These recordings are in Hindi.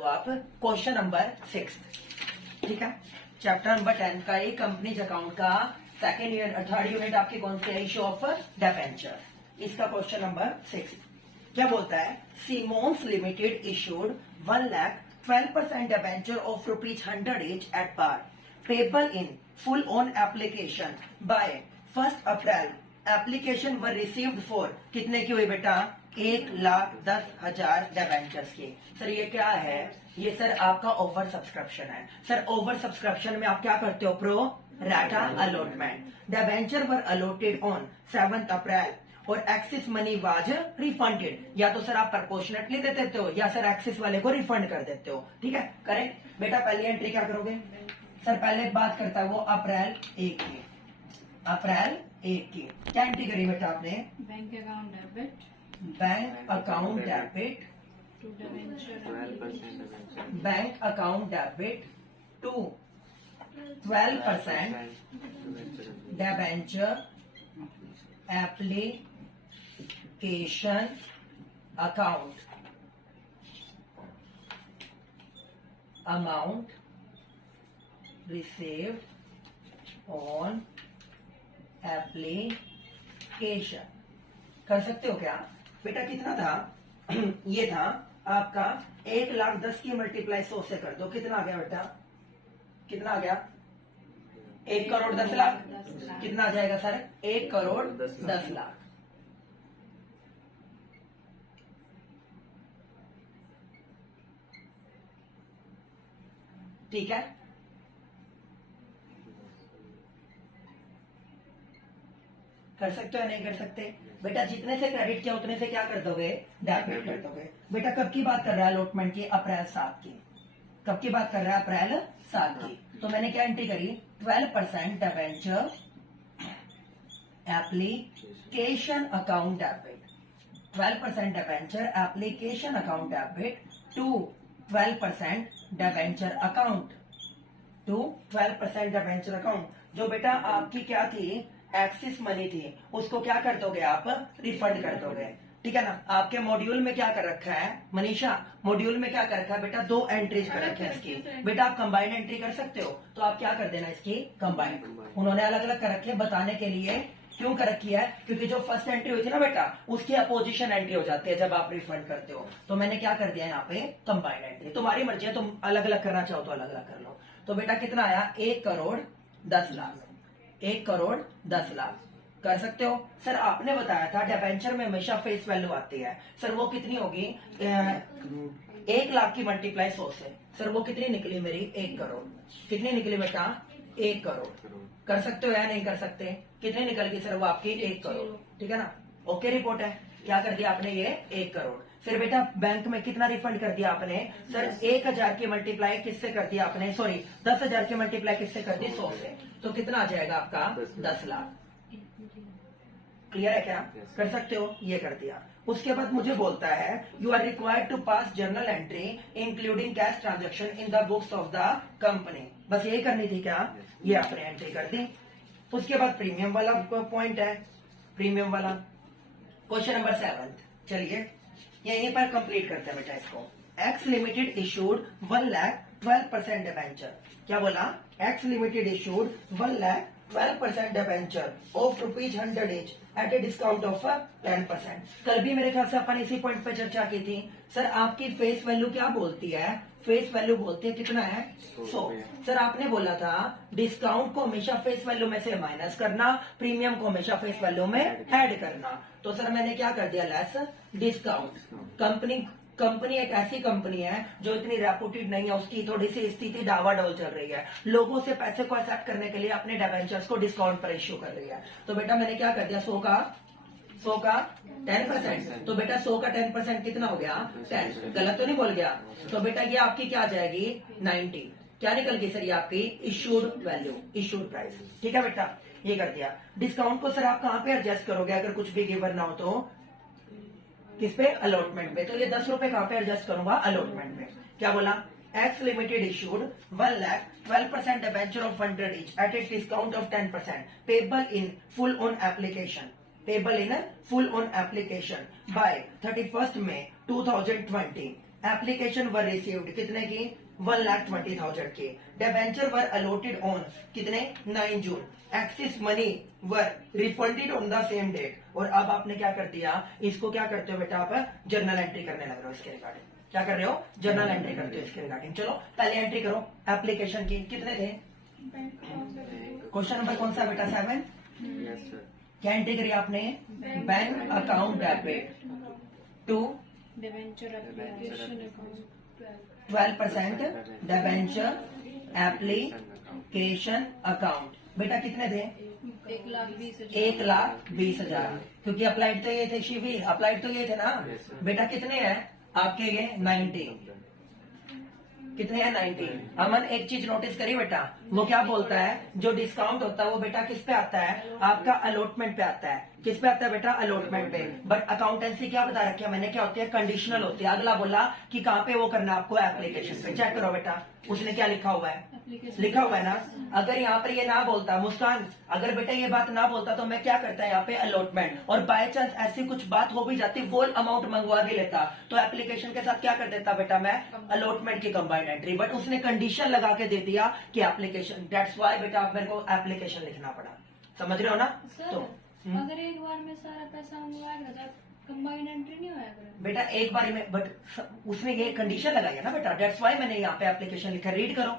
लो आप क्वेश्चन नंबर 6। ठीक है, चैप्टर नंबर 10 का एक कंपनीज अकाउंट का सेकेंड यूनिट थर्ड यूनिट आपकी कौन सी है? Issue of debenture. इसका क्वेश्चन नंबर 6 क्या बोलता है? Simmons limited issued 1,12% debenture of ₹100 each at par payable in full on application by 1st April। Application were received for कितने की हुई बेटा? 1,10,000 डिबेंचर्स की। सर ये क्या है? ये सर आपका ओवर सब्सक्रिप्शन है। सर ओवर सब्सक्रिप्शन में आप क्या करते हो? Pro rata allotment. Debenture were allotted on 7th April और एक्सिस मनी वाज रिफंडेड। या तो सर आप प्रपोर्शनेटली दे देते हो या सर एक्सिस वाले को रिफंड कर देते हो। ठीक है, करेक्ट बेटा। पहली एंट्री क्या करोगे? सर पहले बात करता है वो अप्रैल 1 की। अप्रैल 1 की क्या एंट्री करी बेटा आपने? Bank account debit, bank account debit to debenture, bank account debit to 12% debenture application account amount received on application. कर सकते हो क्या बेटा? कितना था? ये था आपका 1,10,000 की मल्टीप्लाई 100 से कर दो। कितना आ गया बेटा? कितना आ गया? 1,10,00,000। कितना आ जाएगा सर? 1,10,00,000। ठीक है, कर सकते हो या नहीं कर सकते? बेटा जितने से क्रेडिट किया उतने से क्या कर दोगे? डेबिट कर दोगे। बेटा कब की बात कर रहा है अलॉटमेंट की? अप्रैल 7 की। कब की बात कर रहा है? अप्रैल 7 की। तो मैंने क्या एंट्री करी? 12% debenture application account debit. 12% debenture application account debit to 12% debenture account to 12% debenture account. जो बेटा आपकी क्या थी? एक्सिस मनी थी, उसको क्या कर दोगे आप? रिफंड कर दोगे। ठीक है ना। आपके मॉड्यूल में क्या कर रखा है मनीषा? मॉड्यूल में क्या कर रखा है बेटा? 2 एंट्रीज कर रखे हैं इसकी। बेटा आप कंबाइंड एंट्री कर सकते हो तो आप क्या कर देना इसकी? कंबाइंड। उन्होंने अलग अलग कर रखे हैं बताने के लिए। क्यों कर रखी है? क्योंकि जो फर्स्ट एंट्री हुई थी ना बेटा, उसकी अपोजिशन एंट्री हो जाती है जब आप रिफंड करते हो। तो मैंने क्या कर दिया यहाँ पे? Combined entry. तुम्हारी मर्जी है, तुम अलग अलग करना चाहो तो अलग अलग कर लो। तो बेटा कितना आया? 1,10,00,000। 1,10,00,000 कर सकते हो। सर आपने बताया था डिबेंचर में हमेशा फेस वैल्यू आती है। सर वो कितनी होगी? 1,00,000 की मल्टीप्लाई 100 से। सर वो कितनी निकली मेरी? 1 करोड़। कितनी निकली बेटा? 1 करोड़। कर सकते हो या नहीं कर सकते? कितनी निकल गई सर वो आपकी? 1 करोड़। ठीक है ना। ओके रिपोर्ट है। क्या कर दिया आपने? ये 1 करोड़। फिर बेटा बैंक में कितना रिफंड कर दिया आपने? सर 1,000 की मल्टीप्लाई किससे कर दिया आपने? सॉरी 10,000 की मल्टीप्लाई किससे कर दी? 100 से। तो कितना आ जाएगा आपका? 10,00,000। क्लियर है क्या? कर सकते हो। ये कर दिया। उसके बाद मुझे बोलता है you are required to pass journal entry including cash transaction in the books of the company. बस यही करनी थी क्या? ये आपने एंट्री कर दी। उसके बाद प्रीमियम वाला पॉइंट है। प्रीमियम वाला क्वेश्चन नंबर 7। चलिए यहीं पर कंप्लीट करते हैं बेटा इसको। X limited issued 1,12% debenture. क्या बोला? X limited issued 1,12% debenture of ₹100 each at a discount of 10%। कल भी मेरे ख्याल से अपन इसी पॉइंट पे चर्चा की थी। सर आपकी फेस वैल्यू क्या बोलती है? फेस वैल्यू बोलती है कितना है? 100। सर आपने बोला था डिस्काउंट को हमेशा फेस वैल्यू में से माइनस करना, प्रीमियम को हमेशा फेस वैल्यू में ऐड करना। तो सर मैंने क्या कर दिया? Less discount. कंपनी एक ऐसी कंपनी है जो इतनी रेपुटेड नहीं है, उसकी थोड़ी सी स्थिति डावाडोल चल रही है, लोगों से पैसे को एक्सेप्ट करने के लिए अपने डिबेंचर्स को डिस्काउंट पर इश्यू कर रही है। तो बेटा मैंने क्या कर दिया? 100 का 10%। तो बेटा 100 का 10% कितना हो गया? 10। गलत तो नहीं बोल गया? तो बेटा ये आपकी क्या आ जाएगी? 90। क्या निकल गई सर? ये आपकी इश्यूड वैल्यू, इश्यूड प्राइस। ठीक है बेटा, ये कर दिया। डिस्काउंट को सर आप कहां पे एडजस्ट करोगे अगर कुछ भी गिवन ना हो तो? किस पे? अलॉटमेंट पे। तो ये 10 रुपए कहां पे एडजस्ट करूंगा? अलॉटमेंट पे। क्या बोला? X limited issued 1,12% debenture of 100 each at a discount of 10% payable in full on application by 31st May 2020 application were received कितने की 1,20,000 की। डिबेंचर वर अलॉटेड ऑन कितने 9 जून। Axis money were refunded on the same date. और अब आपने क्या कर दिया, इसको क्या करते हो बेटा आप जर्नल एंट्री करने लग रहे हो इसके रिगार्डिंग। क्या कर रहे हो, जर्नल एंट्री करते हो इसके रिगार्डिंग। चलो पहले एंट्री करो एप्लीकेशन की, कितने थे। क्वेश्चन नंबर कौन सा बेटा 7। Yes sir. क्या एंट्री करी आपने, bank account debit to debenture application account 12% debenture application account. बेटा कितने थे 1,20,000 1,20,000 क्योंकि अप्लाइड तो ये थे शिवी, अप्लाइड तो ये थे ना। Yes, sir. बेटा कितने हैं आपके ये 90 कितने हैं 90। अमन एक चीज नोटिस करिए बेटा, वो क्या बोलता है जो डिस्काउंट होता है वो बेटा किस पे आता है, आपका अलॉटमेंट पे आता है। किस पे आता है बेटा, अलॉटमेंट पे। बट अकाउंटेंसी क्या बता रखी है मैंने, क्या होती है कंडीशनल होती है। अगला बोला कि कहाँ पे वो करना है आपको, एप्लीकेशन पे। चेक करो बेटा उसने क्या लिखा हुआ है, लिखा हुआ है ना। अगर यहाँ पर ये ना बोलता मुस्कान, अगर बेटा ये बात ना बोलता तो मैं क्या करता है यहाँ पे अलॉटमेंट, और बाय चांस ऐसी कुछ बात हो भी जाती वोल अमाउंट मंगवा भी लेता तो एप्लीकेशन के साथ क्या कर देता बेटा मैं, अलॉटमेंट की कंबाइंड एंट्री। बट उसने कंडीशन लगा के दे दिया कि एप्लीकेशन, दैट्स व्हाई बेटा आप मेरे को एप्लीकेशन लिखना पड़ा। समझ रहे हो ना। सर, तो अगर एक बार में सारा पैसा मंगवाएगा तो कंबाइंड एंट्री नहीं होएगा। बेटा एक बार में, बट उसने ये कंडीशन लगाई है ना बेटा, दैट्स व्हाई मैंने यहाँ पे एप्लीकेशन लिखा। रीड करो,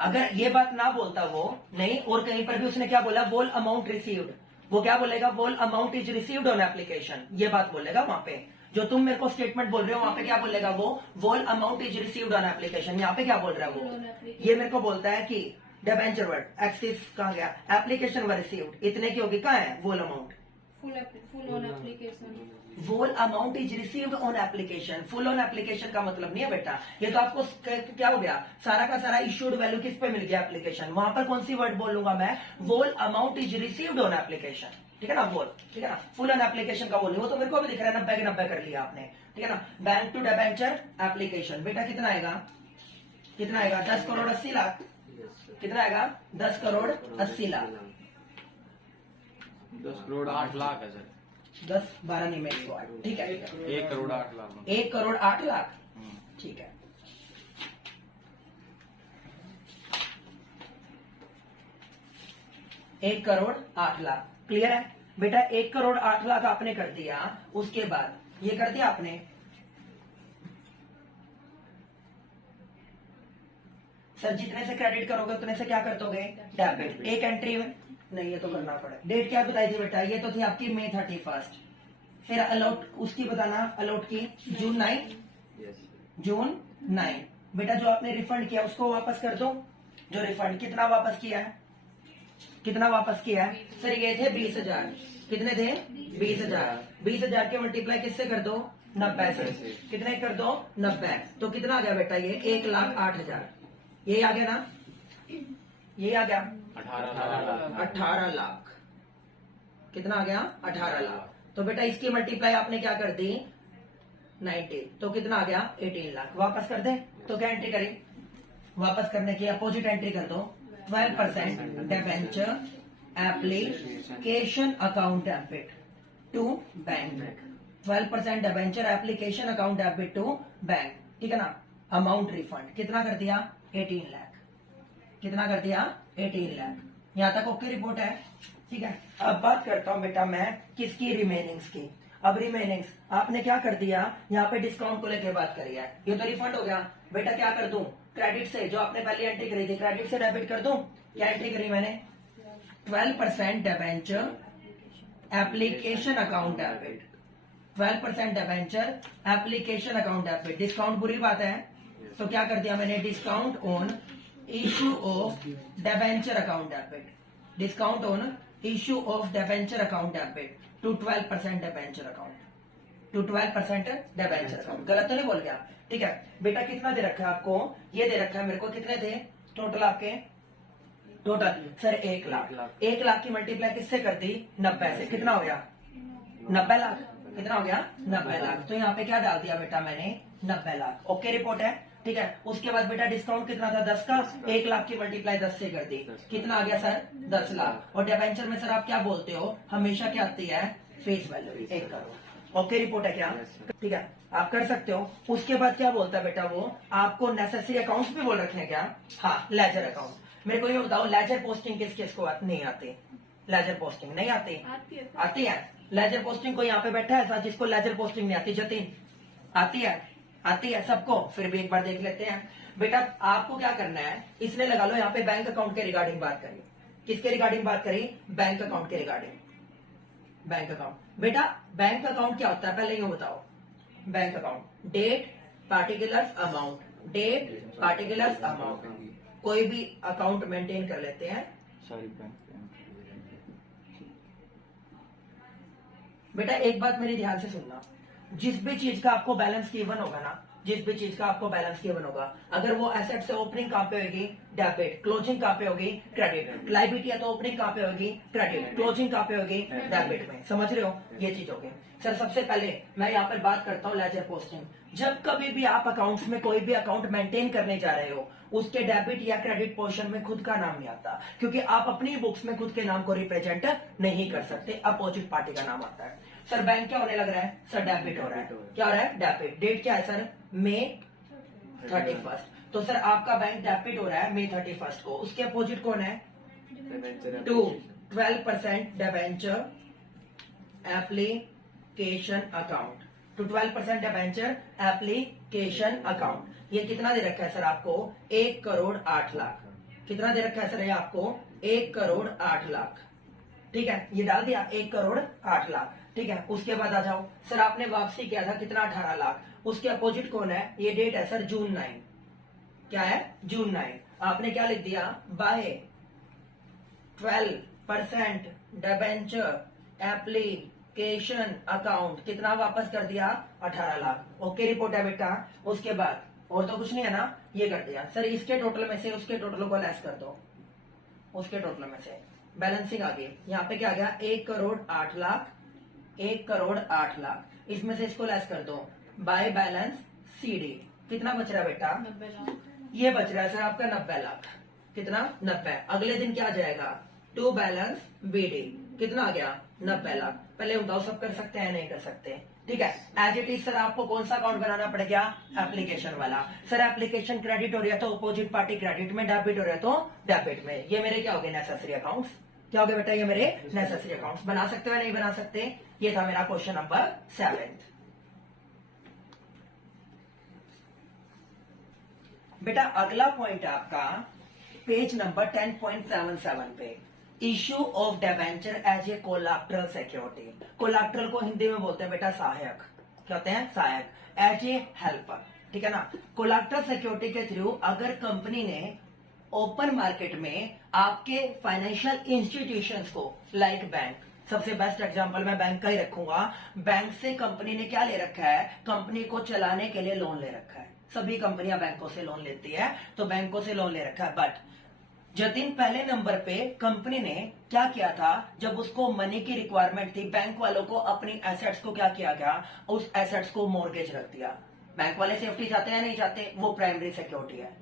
अगर ये बात ना बोलता वो नहीं, और कहीं पर भी उसने क्या बोला, वोल अमाउंट रिसीव्ड, वो क्या बोलेगा, whole amount is received on application, ये बात बोलेगा वहां पे। जो तुम मेरे को स्टेटमेंट बोल रहे हो वहां पे क्या बोलेगा वो, whole amount is received on application. यहाँ पे क्या बोल रहा है वो, ये मेरे को बोलता है कि डिबेंचर वर्ड एक्सिस कहाँ गया, एप्लीकेशन वर रिसीव्ड इतने की होगी, कहाँ है whole amount, full on application. Whole amount is received on application. Full on application का मतलब नहीं है बेटा, ये तो आपको क्या हो गया, सारा का सारा इश्यूड वैल्यू किस पे मिल गया, एप्लीकेशन। वहां पर कौन सी वर्ड बोलूंगा मैं, whole amount is received on application, ठीक है ना, वोल, ठीक है ना। फुल ऑन एप्लीकेशन का बोल, वो तो मेरे को भी दिख रहा है 90 के 90 कर लिया आपने, ठीक है ना। बैंक टू डिबेंचर एप्लीकेशन, बेटा कितना आएगा, कितना आएगा 10 करोड़ 80 लाख, कितना आएगा 10 करोड़ 80 लाख, 10 करोड़ 8 लाख है सर। 10 12 नहीं में 108, ठीक है 1 करोड़ 8 लाख। 1 करोड़ 8 लाख, ठीक है। एक करोड़ 8 लाख, क्लियर है बेटा। 1 करोड़ 8 लाख आपने कर दिया, उसके बाद ये कर दिया आपने, सर जितने से क्रेडिट करोगे उतने से क्या कर दोगे, डेबिट। एक एंट्री नहीं, ये तो करना पड़ेगा। डेट क्या बताई थी बेटा, ये तो थी आपकी मई 31। फिर अलॉट उसकी बताना, अलॉट की जून 9, जून 9। बेटा जो आपने रिफंड किया उसको वापस कर दो, जो रिफंड कितना वापस किया है, कितना वापस किया है सर, ये थे 20,000, कितने थे 20,000। 20,000 के मल्टीप्लाई किससे कर दो, 90 से, कितने कर दो 90, तो कितना आ गया बेटा ये 1,08,000, ये आ गया ना, ये आ गया 18 लाख, कितना आ गया 18 लाख। तो बेटा इसकी मल्टीप्लाई आपने क्या कर दी 90, तो कितना आ गया 18 लाख। वापस कर दे, तो क्या एंट्री करी, वापस करने की अपोजिट एंट्री कर दो, 12% debenture application account debit to bank, 12% debenture application account debit to bank, ठीक है ना। अमाउंट रिफंड कितना कर दिया 18 लाख, कितना कर दिया 18 लाख। यहाँ तक ओके रिपोर्ट है, ठीक है। अब बात करता हूँ बेटा मैं किसकी, रिमेनिंग्स की। अब रिमेनिंग्स आपने क्या कर दिया, यहाँ पे डिस्काउंट को लेकर बात करी है, ये तो रिफंड हो गया। बेटा क्या कर दूं, क्रेडिट से, जो आपने पहले एंट्री करी थी क्रेडिट से डेबिट कर दूं। क्या एंट्री करी मैंने, 12% debenture application account debit, 12% debenture application account debit. Discount बुरी बात है, तो क्या कर दिया मैंने, discount on issue of debenture account debit, discount on issue of debenture account debit to 12% debenture account, to 12% debenture account. गलत तो नहीं बोल गया, ठीक है। बेटा कितना दे रखा है आपको, ये दे रखा है मेरे को, कितने थे टोटल आपके, टोटल सर 1 लाख। 1 लाख की मल्टीप्लाई किससे कर दी 90 से, कितना हो गया 90 लाख, कितना हो गया 90 लाख। तो यहाँ पे क्या डाल दिया बेटा मैंने 90 लाख, ओके रिपोर्ट है, ठीक है। उसके बाद बेटा डिस्काउंट कितना था 10 का, 1 लाख की मल्टीप्लाई 10 से कर दी, कितना आ गया सर 10 लाख। और डिबेंचर में सर आप क्या बोलते हो, हमेशा क्या आती है face value 1 crore, okay report है क्या? Yes, sir. ठीक है, आप कर सकते हो। उसके बाद क्या बोलता है बेटा वो, आपको नेसेसरी अकाउंट्स भी बोल रखे हैं क्या? हाँ, लेजर अकाउंट। मेरे को ये बताओ, लेजर पोस्टिंग किस किस को नहीं आती? लेजर पोस्टिंग नहीं आती? आती है। आती है। लेजर पोस्टिंग को यहाँ पे बैठा है ऐसा जिसको लेजर पोस्टिंग नहीं आती? जतिन, आती है? आती है सबको? फिर भी एक बार देख लेते हैं बेटा। आपको क्या करना है, इसलिए लगा लो यहाँ पे बैंक अकाउंट के रिगार्डिंग बात करी। किसके रिगार्डिंग बात करी? बैंक अकाउंट के रिगार्डिंग। बैंक अकाउंट बेटा, बैंक अकाउंट क्या होता है पहले ये बताओ। Bank account, date particulars amount, date particulars amount. कोई भी अकाउंट मेंटेन कर लेते हैं सॉरी बैंक। बेटा। एक बात मेरी ध्यान से सुनना, जिस भी चीज का आपको बैलेंस गिवन होगा ना, जिस भी चीज का आपको बैलेंस गिवन होगा, अगर वो एसेट से ओपनिंग कहां पे होगी? डेबिट। क्लोजिंग कहां पे होगी? क्रेडिट। लाइबिलिटी है तो ओपनिंग कहां पे होगी? क्रेडिट। क्लोजिंग कहां पे होगी? डेबिट में। समझ रहे हो? ये चीज होगी। सर सबसे पहले मैं यहाँ पर बात करता हूँ लेजर पोस्टिंग। जब कभी भी आप अकाउंट्स में कोई भी अकाउंट मेंटेन करने जा रहे हो, उसके डेबिट या क्रेडिट पोर्शन में खुद का नाम नहीं आता, क्योंकि आप अपनी बुक्स में खुद के नाम को रिप्रेजेंट नहीं कर सकते, अपोजिट पार्टी का नाम आता है। सर बैंक क्या होने लग रहा है? सर डेबिट हो रहा है। क्या हो रहा है? डेबिट। डेट क्या है सर? मई 31। तो सर आपका बैंक डेबिट हो रहा है मई 31 को। उसके अपोजिट कौन है? 12% debenture application account. To 12% debenture application account. ये कितना दे रखा है सर आपको? 1 करोड़ 8 लाख। कितना दे रखा है सर ये आपको? 1 करोड़ 8 लाख। ठीक है, ये डाल दिया 1 करोड़ 8 लाख। ठीक है, उसके बाद आ जाओ सर, आपने वापसी किया था कितना? 18 लाख। उसके अपोजिट कौन है? ये डेट है सर जून 9। क्या है? जून 9। आपने क्या लिख दिया? By 12% debenture application account. कितना वापस कर दिया? 18 लाख। ओके रिपोर्ट है बेटा। उसके बाद और तो कुछ नहीं है ना, ये कर दिया। सर इसके टोटल में से उसके टोटल को लेस कर दो। उसके टोटल में से बैलेंसिंग आ गई। यहाँ पे क्या आ गया? 1 करोड़ 8 लाख। 1 करोड़ 8 लाख। इसमें से इसको लेस कर दो बाय बैलेंस सीडी। कितना बच रहा है बेटा? 90 लाख। ये बच रहा है सर आपका 90 लाख। कितना? 90। अगले दिन क्या आ जाएगा? To balance BD. कितना आ गया? 90 लाख। पहले बताओ सब कर सकते हैं नहीं कर सकते? ठीक है, एज इट इज सर आपको कौन सा अकाउंट बनाना पड़ेगा? एप्लीकेशन वाला। सर एप्लीकेशन क्रेडिट हो रहा है तो अपोजिट पार्टी क्रेडिट में, डेबिट हो रहा है तो डेबिट में। ये मेरे क्या हो गए? Necessary accounts. क्या हो गया बेटा? ये मेरे नेसेसरी अकाउंट्स। बना सकते हो या नहीं बना सकते? ये था मेरा क्वेश्चन नंबर 7। बेटा अगला पॉइंट है आपका पेज नंबर 10.77 पे, issue of debenture as a collateral security. Collateral को हिंदी में बोलते हैं बेटा सहायक। क्या होते हैं? सहायक। As a helper. ठीक है ना। कोलैटरल सिक्योरिटी के थ्रू अगर कंपनी ने ओपन मार्केट में आपके फाइनेंशियल इंस्टीट्यूशंस को, लाइक बैंक, सबसे बेस्ट एग्जांपल मैं बैंक का ही रखूंगा। बैंक से कंपनी ने क्या ले रखा है? कंपनी को चलाने के लिए लोन ले रखा है। सभी कंपनियां बैंकों से लोन लेती है, तो बैंकों से लोन ले रखा है। बट जतिन पहले नंबर पे कंपनी ने क्या किया था? जब उसको मनी की रिक्वायरमेंट थी, बैंक वालों को अपनी एसेट्स को क्या किया गया? उस एसेट्स को मॉर्गेज रख दिया। बैंक वाले सेफ्टी चाहते हैं नहीं चाहते? वो प्राइमरी सिक्योरिटी है।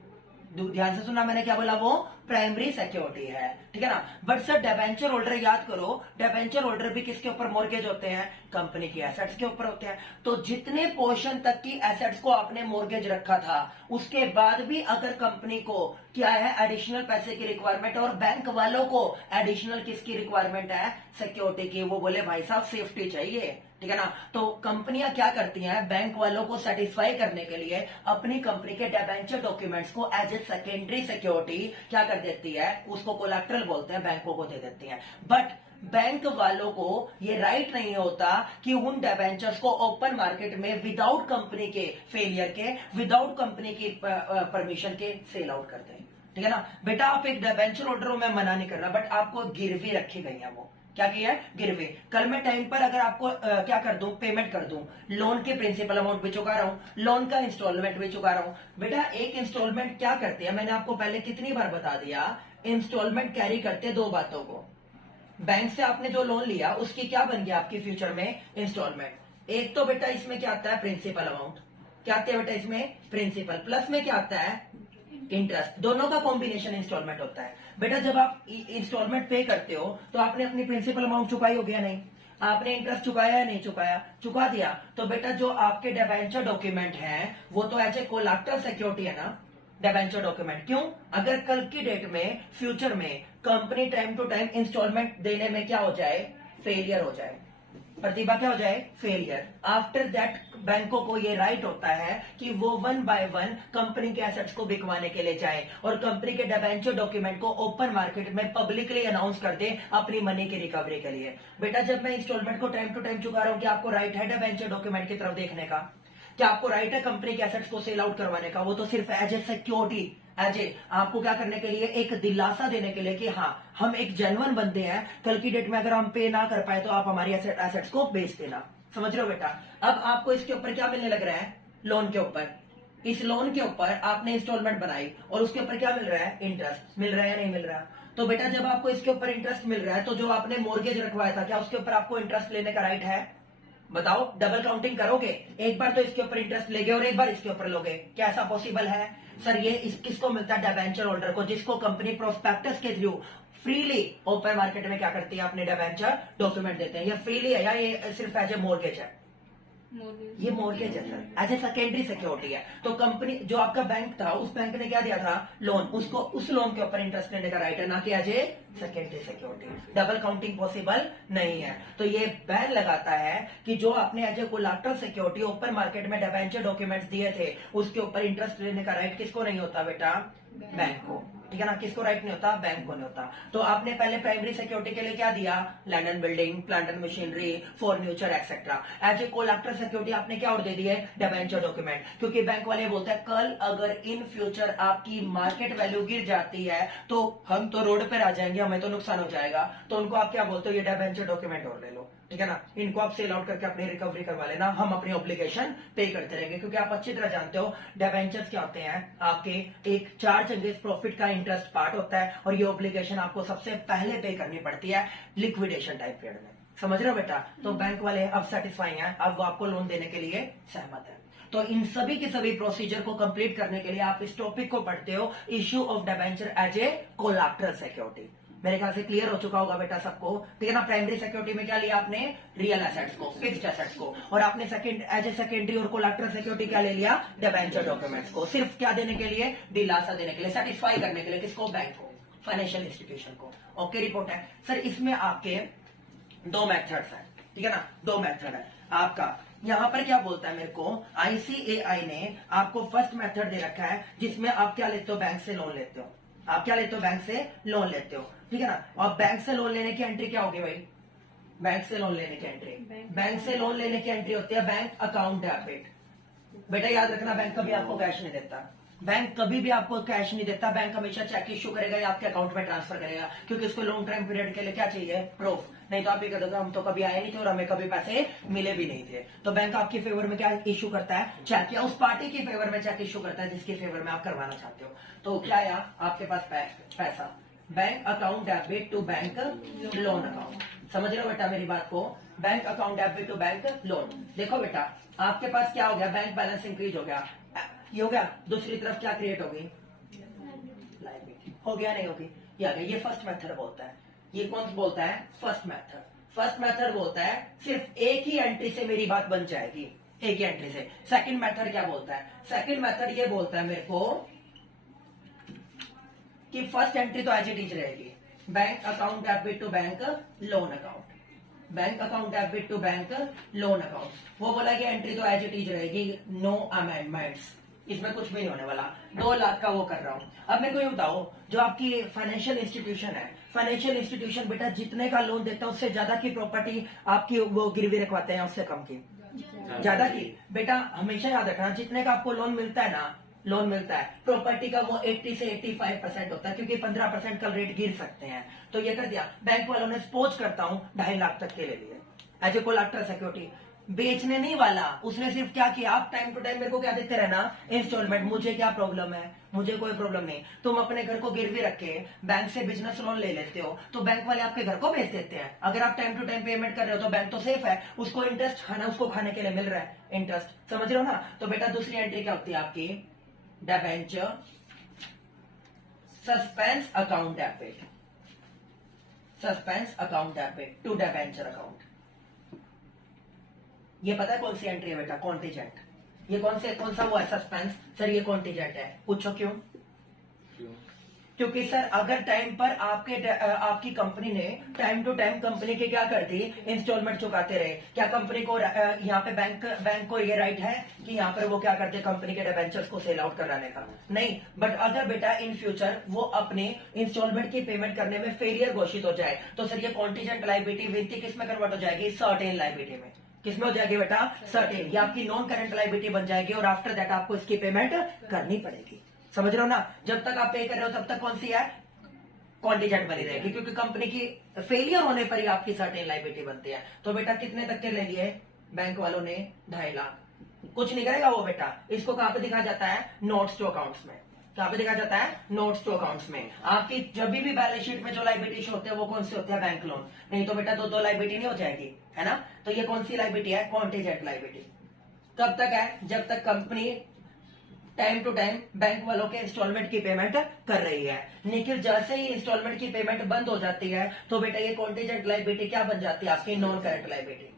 ध्यान से सुनना, मैंने क्या बोला? वो प्राइमरी सिक्योरिटी है। ठीक है ना। बट सर डिबेंचर होल्डर, याद करो, डिबेंचर होल्डर भी किसके ऊपर मॉर्गेज होते हैं? कंपनी की एसेट्स के ऊपर होते हैं। तो जितने पोर्शन तक की एसेट्स को आपने मॉर्गेज रखा था, उसके बाद भी अगर कंपनी को क्या है? एडिशनल पैसे की रिक्वायरमेंट, और बैंक वालों को एडिशनल किसकी रिक्वायरमेंट है? सिक्योरिटी की। वो बोले भाई साहब सेफ्टी चाहिए। ठीक है ना। तो कंपनियां क्या करती हैं? बैंक वालों को सेटिस्फाई करने के लिए अपनी कंपनी के डिबेंचर डॉक्यूमेंट्स को एज ए सेकेंडरी सिक्योरिटी क्या कर देती है? उसको कोलैटरल बोलते हैं, बैंकों को दे देती है। बट बैंक वालों को ये राइट नहीं होता कि उन डिबेंचर्स को ओपन मार्केट में विदाउट कंपनी के फेलियर के, विदाउट कंपनी की परमिशन के सेल आउट कर दें। ठीक है ना बेटा। आप एक डिबेंचर होल्डर हो, मैं मना नहीं कर रहा, बट आपको गिरवी रखी गई है। वो क्या किया है? गिरवी। कल मैं टाइम पर अगर आपको क्या कर दूं? पेमेंट कर दूं, लोन के प्रिंसिपल अमाउंट भी चुका रहा हूं, लोन का इंस्टॉलमेंट भी चुका रहा हूं। बेटा एक इंस्टॉलमेंट क्या करती है? मैंने आपको पहले कितनी बार बता दिया, इंस्टॉलमेंट कैरी करते 2 बातों को। बैंक से आपने जो लोन लिया उसकी क्या बन गया आपकी फ्यूचर में? इंस्टॉलमेंट। एक तो बेटा इसमें क्या आता है? Principal amount. क्या आता है बेटा इसमें? प्रिंसिपल। प्लस में क्या आता है? इंटरेस्ट। दोनों का कॉम्बिनेशन इंस्टॉलमेंट होता है। बेटा जब आप इंस्टॉलमेंट पे करते हो तो आपने अपनी प्रिंसिपल अमाउंट चुकाई हो गया नहीं? आपने इंटरेस्ट चुकाया या नहीं चुकाया, चुका दिया, तो बेटा जो आपके डिबेंचर डॉक्यूमेंट हैं वो तो एज ए कोलैटरल सिक्योरिटी है ना डिबेंचर डॉक्यूमेंट। क्यों? अगर कल की डेट में फ्यूचर में company time to time installment देने में क्या हो जाए, फेलियर हो जाए, प्रतिभा क्या हो जाए, फेलियर, आफ्टर दैट बैंकों को ये राइट होता है कि वो 1 बाय 1 कंपनी के एसेट्स को बिकवाने के लिए जाए और कंपनी के डिबेंचर डॉक्यूमेंट को ओपन मार्केट में पब्लिकली अनाउंस कर दे अपनी मनी की रिकवरी के लिए। बेटा जब मैं इंस्टॉलमेंट को टाइम टू टाइम चुका रहा हूं, क्या आपको राइट है डिबेंचर डॉक्यूमेंट की तरफ देखने का? क्या आपको राइट है कंपनी के एसेट्स को सेल आउट करवाने का? वो तो सिर्फ as a security, as a आपको क्या करने के लिए, एक दिलासा देने के लिए कि हाँ हम एक जेन्युइन बंदे हैं, कल की डेट में अगर हम पे ना कर पाए तो आप हमारी एसेट्स को बेच देना। समझ रहे हो बेटा? अब आपको इसके ऊपर क्या मिलने लग रहा है, लोन के ऊपर। इस लोन के ऊपर आपने इंस्टॉलमेंट बनाई और उसके ऊपर क्या मिल रहा है, इंटरेस्ट मिल रहा है या नहीं मिल रहा? तो बेटा जब आपको इसके ऊपर इंटरेस्ट मिल रहा है तो जो आपने मोर्गेज रखवाया था, क्या उसके ऊपर आपको इंटरेस्ट लेने का राइट है? बताओ, डबल काउंटिंग करोगे? एक बार तो इसके ऊपर इंटरेस्ट लेगे और एक बार इसके ऊपर लोगे, क्या ऐसा पॉसिबल है? सर ये किसको मिलता है, डिबेंचर होल्डर को, जिसको कंपनी प्रोस्पेक्टस के थ्रू फ्रीली ओपन मार्केट में क्या करती है, अपने डिबेंचर डॉक्यूमेंट देते हैं। ये फ्रीली है या ये सिर्फ एज ए मोर्गेज है? ये मोर्गेज है sir, as a secondary security है। तो कंपनी जो आपका बैंक था, उस बैंक ने क्या दिया था, लोन, उसको उस लोन के ऊपर इंटरेस्ट लेने का राइट है, ना कि as a secondary security. Double counting possible नहीं है। तो ये बैन लगाता है कि जो आपने as a collateral security open market में डिबेंचर डॉक्यूमेंट्स दिए थे, उसके ऊपर इंटरेस्ट लेने का राइट किसको नहीं होता बेटा, बैंक को। ठीक है ना, किसको राइट नहीं होता, बैंक को नहीं होता। तो आपने पहले प्राइमरी सिक्योरिटी के लिए क्या दिया, land and building, plant and machinery, furniture etcetera. As a collateral security आपने क्या और दे दिए, डिबेंचर डॉक्यूमेंट, क्योंकि बैंक वाले बोलते हैं कल अगर इन फ्यूचर आपकी मार्केट वैल्यू गिर जाती है तो हम तो रोड पर आ जाएंगे, हमें तो नुकसान हो जाएगा। तो उनको आप क्या बोलते हो, ये डिबेंचर डॉक्यूमेंट और ले लो, ठीक है ना, इनको आप सेल आउट करके अपनी रिकवरी करवा लेना, हम अपनी ऑब्लिगेशन पे करते रहेंगे। क्योंकि आप अच्छी तरह जानते हो डिबेंचर्स क्या होते हैं, आपके एक चार्ज अगेंस्ट प्रॉफिट का इंटरेस्ट पार्ट होता है और ये ऑब्लिगेशन आपको सबसे पहले पे करनी पड़ती है लिक्विडेशन टाइम पीरियड में। समझ रहे हो बेटा? तो बैंक वाले अब सेटिस्फाइंग है, अब वो आपको लोन देने के लिए सहमत है। तो इन सभी के सभी प्रोसीजर को कंप्लीट करने के लिए आप इस टॉपिक को पढ़ते हो, issue of debenture as a collateral security. मेरे ख्याल से क्लियर हो चुका होगा बेटा सबको, ठीक है ना। प्राइमरी सिक्योरिटी में क्या लिया आपने, रियल एसेट्स को, फिक्स्ड एसेट्स को, और आपने सेकंड एज ए सेकेंडरी और कोलैटरल सिक्योरिटी क्या ले लिया, डिबेंचर डॉक्यूमेंट्स को। सिर्फ क्या देने के लिए, दिलासा देने के लिए, सेटिस्फाई करने के लिए, किसको, बैंक को, फाइनेंशियल इंस्टीट्यूशन को। ओके, रिपोर्ट है सर। इसमें आपके दो मेथड्स हैं, ठीक है ना, दो मेथड है आपका। यहां पर क्या बोलता है मेरे को, आईसीएआई ने आपको फर्स्ट मेथड दे रखा है जिसमें आप क्या लेते हो, बैंक से लोन लेते हो। आप क्या लेते हो, बैंक से लोन लेते हो, ठीक है ना। और बैंक से लोन लेने की एंट्री क्या होगी भाई, बैंक से लोन लेने की एंट्री, बैंक से लोन लेने की एंट्री होती है बैंक अकाउंट डेबिट। बेटा याद रखना, बैंक कभी आपको कैश नहीं देता, बैंक कभी भी आपको कैश नहीं देता। बैंक हमेशा चेक इश्यू करेगा या आपके अकाउंट में ट्रांसफर करेगा, क्योंकि उसको लॉन्ग टाइम पीरियड के लिए क्या चाहिए, प्रूफ। नहीं तो आप ये कहते हम तो कभी आए नहीं थे और हमें कभी पैसे मिले भी नहीं थे। तो बैंक आपके फेवर में क्या इश्यू करता है, चेक, या उस पार्टी के फेवर में चेक इश्यू करता है जिसके फेवर में आप करवाना चाहते हो। तो क्या आया आपके पास पैसा, bank account debit to bank loan account. समझ रहे हो बेटा मेरी बात को, bank account debit to bank loan. देखो बेटा आपके पास क्या हो गया, बैंक बैलेंस इंक्रीज हो गया, ये हो गया। दूसरी तरफ क्या क्रिएट होगी, लायबिलिटी हो गया, नहीं होगी, ये आ गया। ये फर्स्ट मेथड बोलता है, ये कौन सा बोलता है, फर्स्ट मेथड। फर्स्ट मेथड बोलता है सिर्फ एक ही एंट्री से मेरी बात बन जाएगी, एक ही एंट्री से। सेकंड मेथड क्या बोलता है, सेकंड मेथड ये बोलता है मेरे को कि फर्स्ट एंट्री तो एज इट इज रहेगी, bank account debit to bank loan account, bank account debit to bank loan account. वो बोला कि एंट्री तो एज इट इज रहेगी, नो अमेंडमेंट्स, इसमें कुछ भी नहीं होने वाला। 2 लाख का वो कर रहा हूं। अब मेरे को ये बताओ, जो आपकी फाइनेंशियल इंस्टीट्यूशन है, फाइनेंशियल इंस्टीट्यूशन बेटा जितने का लोन देता है उससे ज्यादा की प्रॉपर्टी आपकी वो गिरवी रखवाते हैं, उससे कम की, ज्यादा की। बेटा हमेशा याद रखना, जितने का आपको लोन मिलता है ना, लोन मिलता है प्रॉपर्टी का, वो 80 से 85% होता है, क्योंकि 15% का रेट गिर सकते हैं। तो ये कर दिया बैंक वालों ने, सपोज करता हूं 2.5 लाख तक के ले लिए एज ए कोलैटरल सिक्योरिटी। बेचने नहीं वाला, उसने सिर्फ क्या किया, आप टाइम टू टाइम मेरे को क्या देते रहना, इंस्टॉलमेंट। मुझे क्या प्रॉब्लम है, मुझे कोई प्रॉब्लम नहीं। तुम अपने घर को गिरवी रख के बैंक से बिजनेस लोन ले लेते हो तो बैंक वाले आपके घर को बेच देते हैं। अगर आप टाइम टू टाइम पेमेंट कर रहे हो तो बैंक तो सेफ है, उसको इंटरेस्ट खाना, उसको खाने के लिए मिल रहा है इंटरेस्ट। समझ रहे हो ना। तो बेटा दूसरी एंट्री क्या होती है आपकी, debenture suspense account debit, suspense account debit to debenture account. ये पता है कौन सी एंट्री है बेटा? कॉन्टीजेंट। ये कौन सा वो है? सस्पेंस। सर ये कॉन्टीजेंट है। पूछो क्यों? क्यों? क्योंकि सर अगर टाइम पर आपकी कंपनी ने टाइम टू टाइम कंपनी के क्या करती, इंस्टॉलमेंट चुकाते रहे, क्या कंपनी को यहाँ पे बैंक को ये राइट है कि यहाँ पर वो क्या करते कंपनी के डिबेंचर्स को सेल आउट कराने का? नहीं। बट अगर बेटा इन फ्यूचर वो अपने इंस्टॉलमेंट की पेमेंट करने में फेलियर घोषित हो जाए तो सर ये कॉन्टीजेंट लायबिलिटी विनती किस में कन्वर्ट हो जाएगी? सर्टेन लायबिलिटी में। किसमें हो जाएगी बेटा? सर्टेन। ये आपकी नॉन करंट लायबिलिटी बन जाएगी और आफ्टर दैट आपको इसकी पेमेंट करनी पड़ेगी। समझ रहे हो ना? जब तक आप पे कर रहे हो तब तक कौन सी है? कॉन्टीजेंट बनी रहेगी, क्योंकि कंपनी की फेलियर होने पर ही आपकी सर्टेन लायबिलिटी बनती है। तो बेटा कितने तक के ले लिए बैंक वालों ने? 2.5 लाख। कुछ नहीं करेगा वो बेटा। इसको कहां पे दिखा जाता है? नोट्स टू अकाउंट्स में। कहां पे दिखा जाता है? नोट्स टू अकाउंट्स में। आपकी जब भी बैलेंस शीट में जो लायबिलिटी होते हैं वो कौन सी होती है? Bank loan. नहीं तो बेटा दो लायबिलिटी नहीं हो जाएगी, है ना? तो ये कौन सी लायबिलिटी है? Contingent liability. कब तक है? जब तक company time to time bank वालों के इंस्टॉलमेंट की पेमेंट कर रही है। निखिल जैसे ही इंस्टॉलमेंट की पेमेंट बंद हो जाती है तो बेटा ये कॉन्टीजेंट लायबिलिटी क्या बन जाती है? आपकी नॉन करंट लायबिलिटी।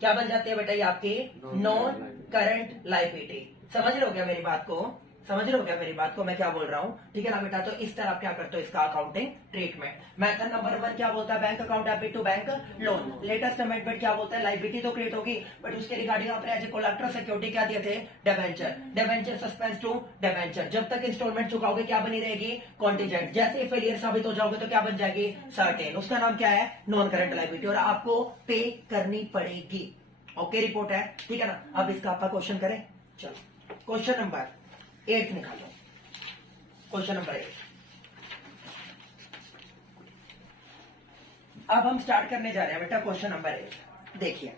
क्या बन जाती है बेटा? ये आपकी नॉन करंट लायबिलिटी। समझ रहे हो क्या मेरी बात को? समझ रहे हो क्या मेरी बात को? मैं क्या बोल रहा हूँ? ठीक है ना बेटा? तो इस तरह आप क्या करते हो इसका अकाउंटिंग ट्रीटमेंट। मेथड नंबर 1 क्या बोलता है? Bank account debit to bank loan. Latest amendment क्या बोलता है? लायबिलिटी तो क्रिएट होगी बट उसके रिगार्डिंग आपने एज ए कोलैटरल सिक्योरिटी क्या दिए थे? Debenture. Debenture suspense to debenture. जब तक इंस्टॉलमेंट चुकाओगे क्या बनी रहेगी? कॉन्टीजेंट। जैसे ही फेलियर साबित हो जाओगे तो क्या बन जाएगी? सर्टेन। उसका नाम क्या है? नॉन करंट लायबिलिटी और आपको पे करनी पड़ेगी। ओके रिपोर्ट है, ठीक है ना? अब इसका आपका क्वेश्चन करें। चलो क्वेश्चन नंबर 8 निकालो। क्वेश्चन नंबर 8 अब हम स्टार्ट करने जा रहे हैं बेटा। क्वेश्चन नंबर 8 देखिए।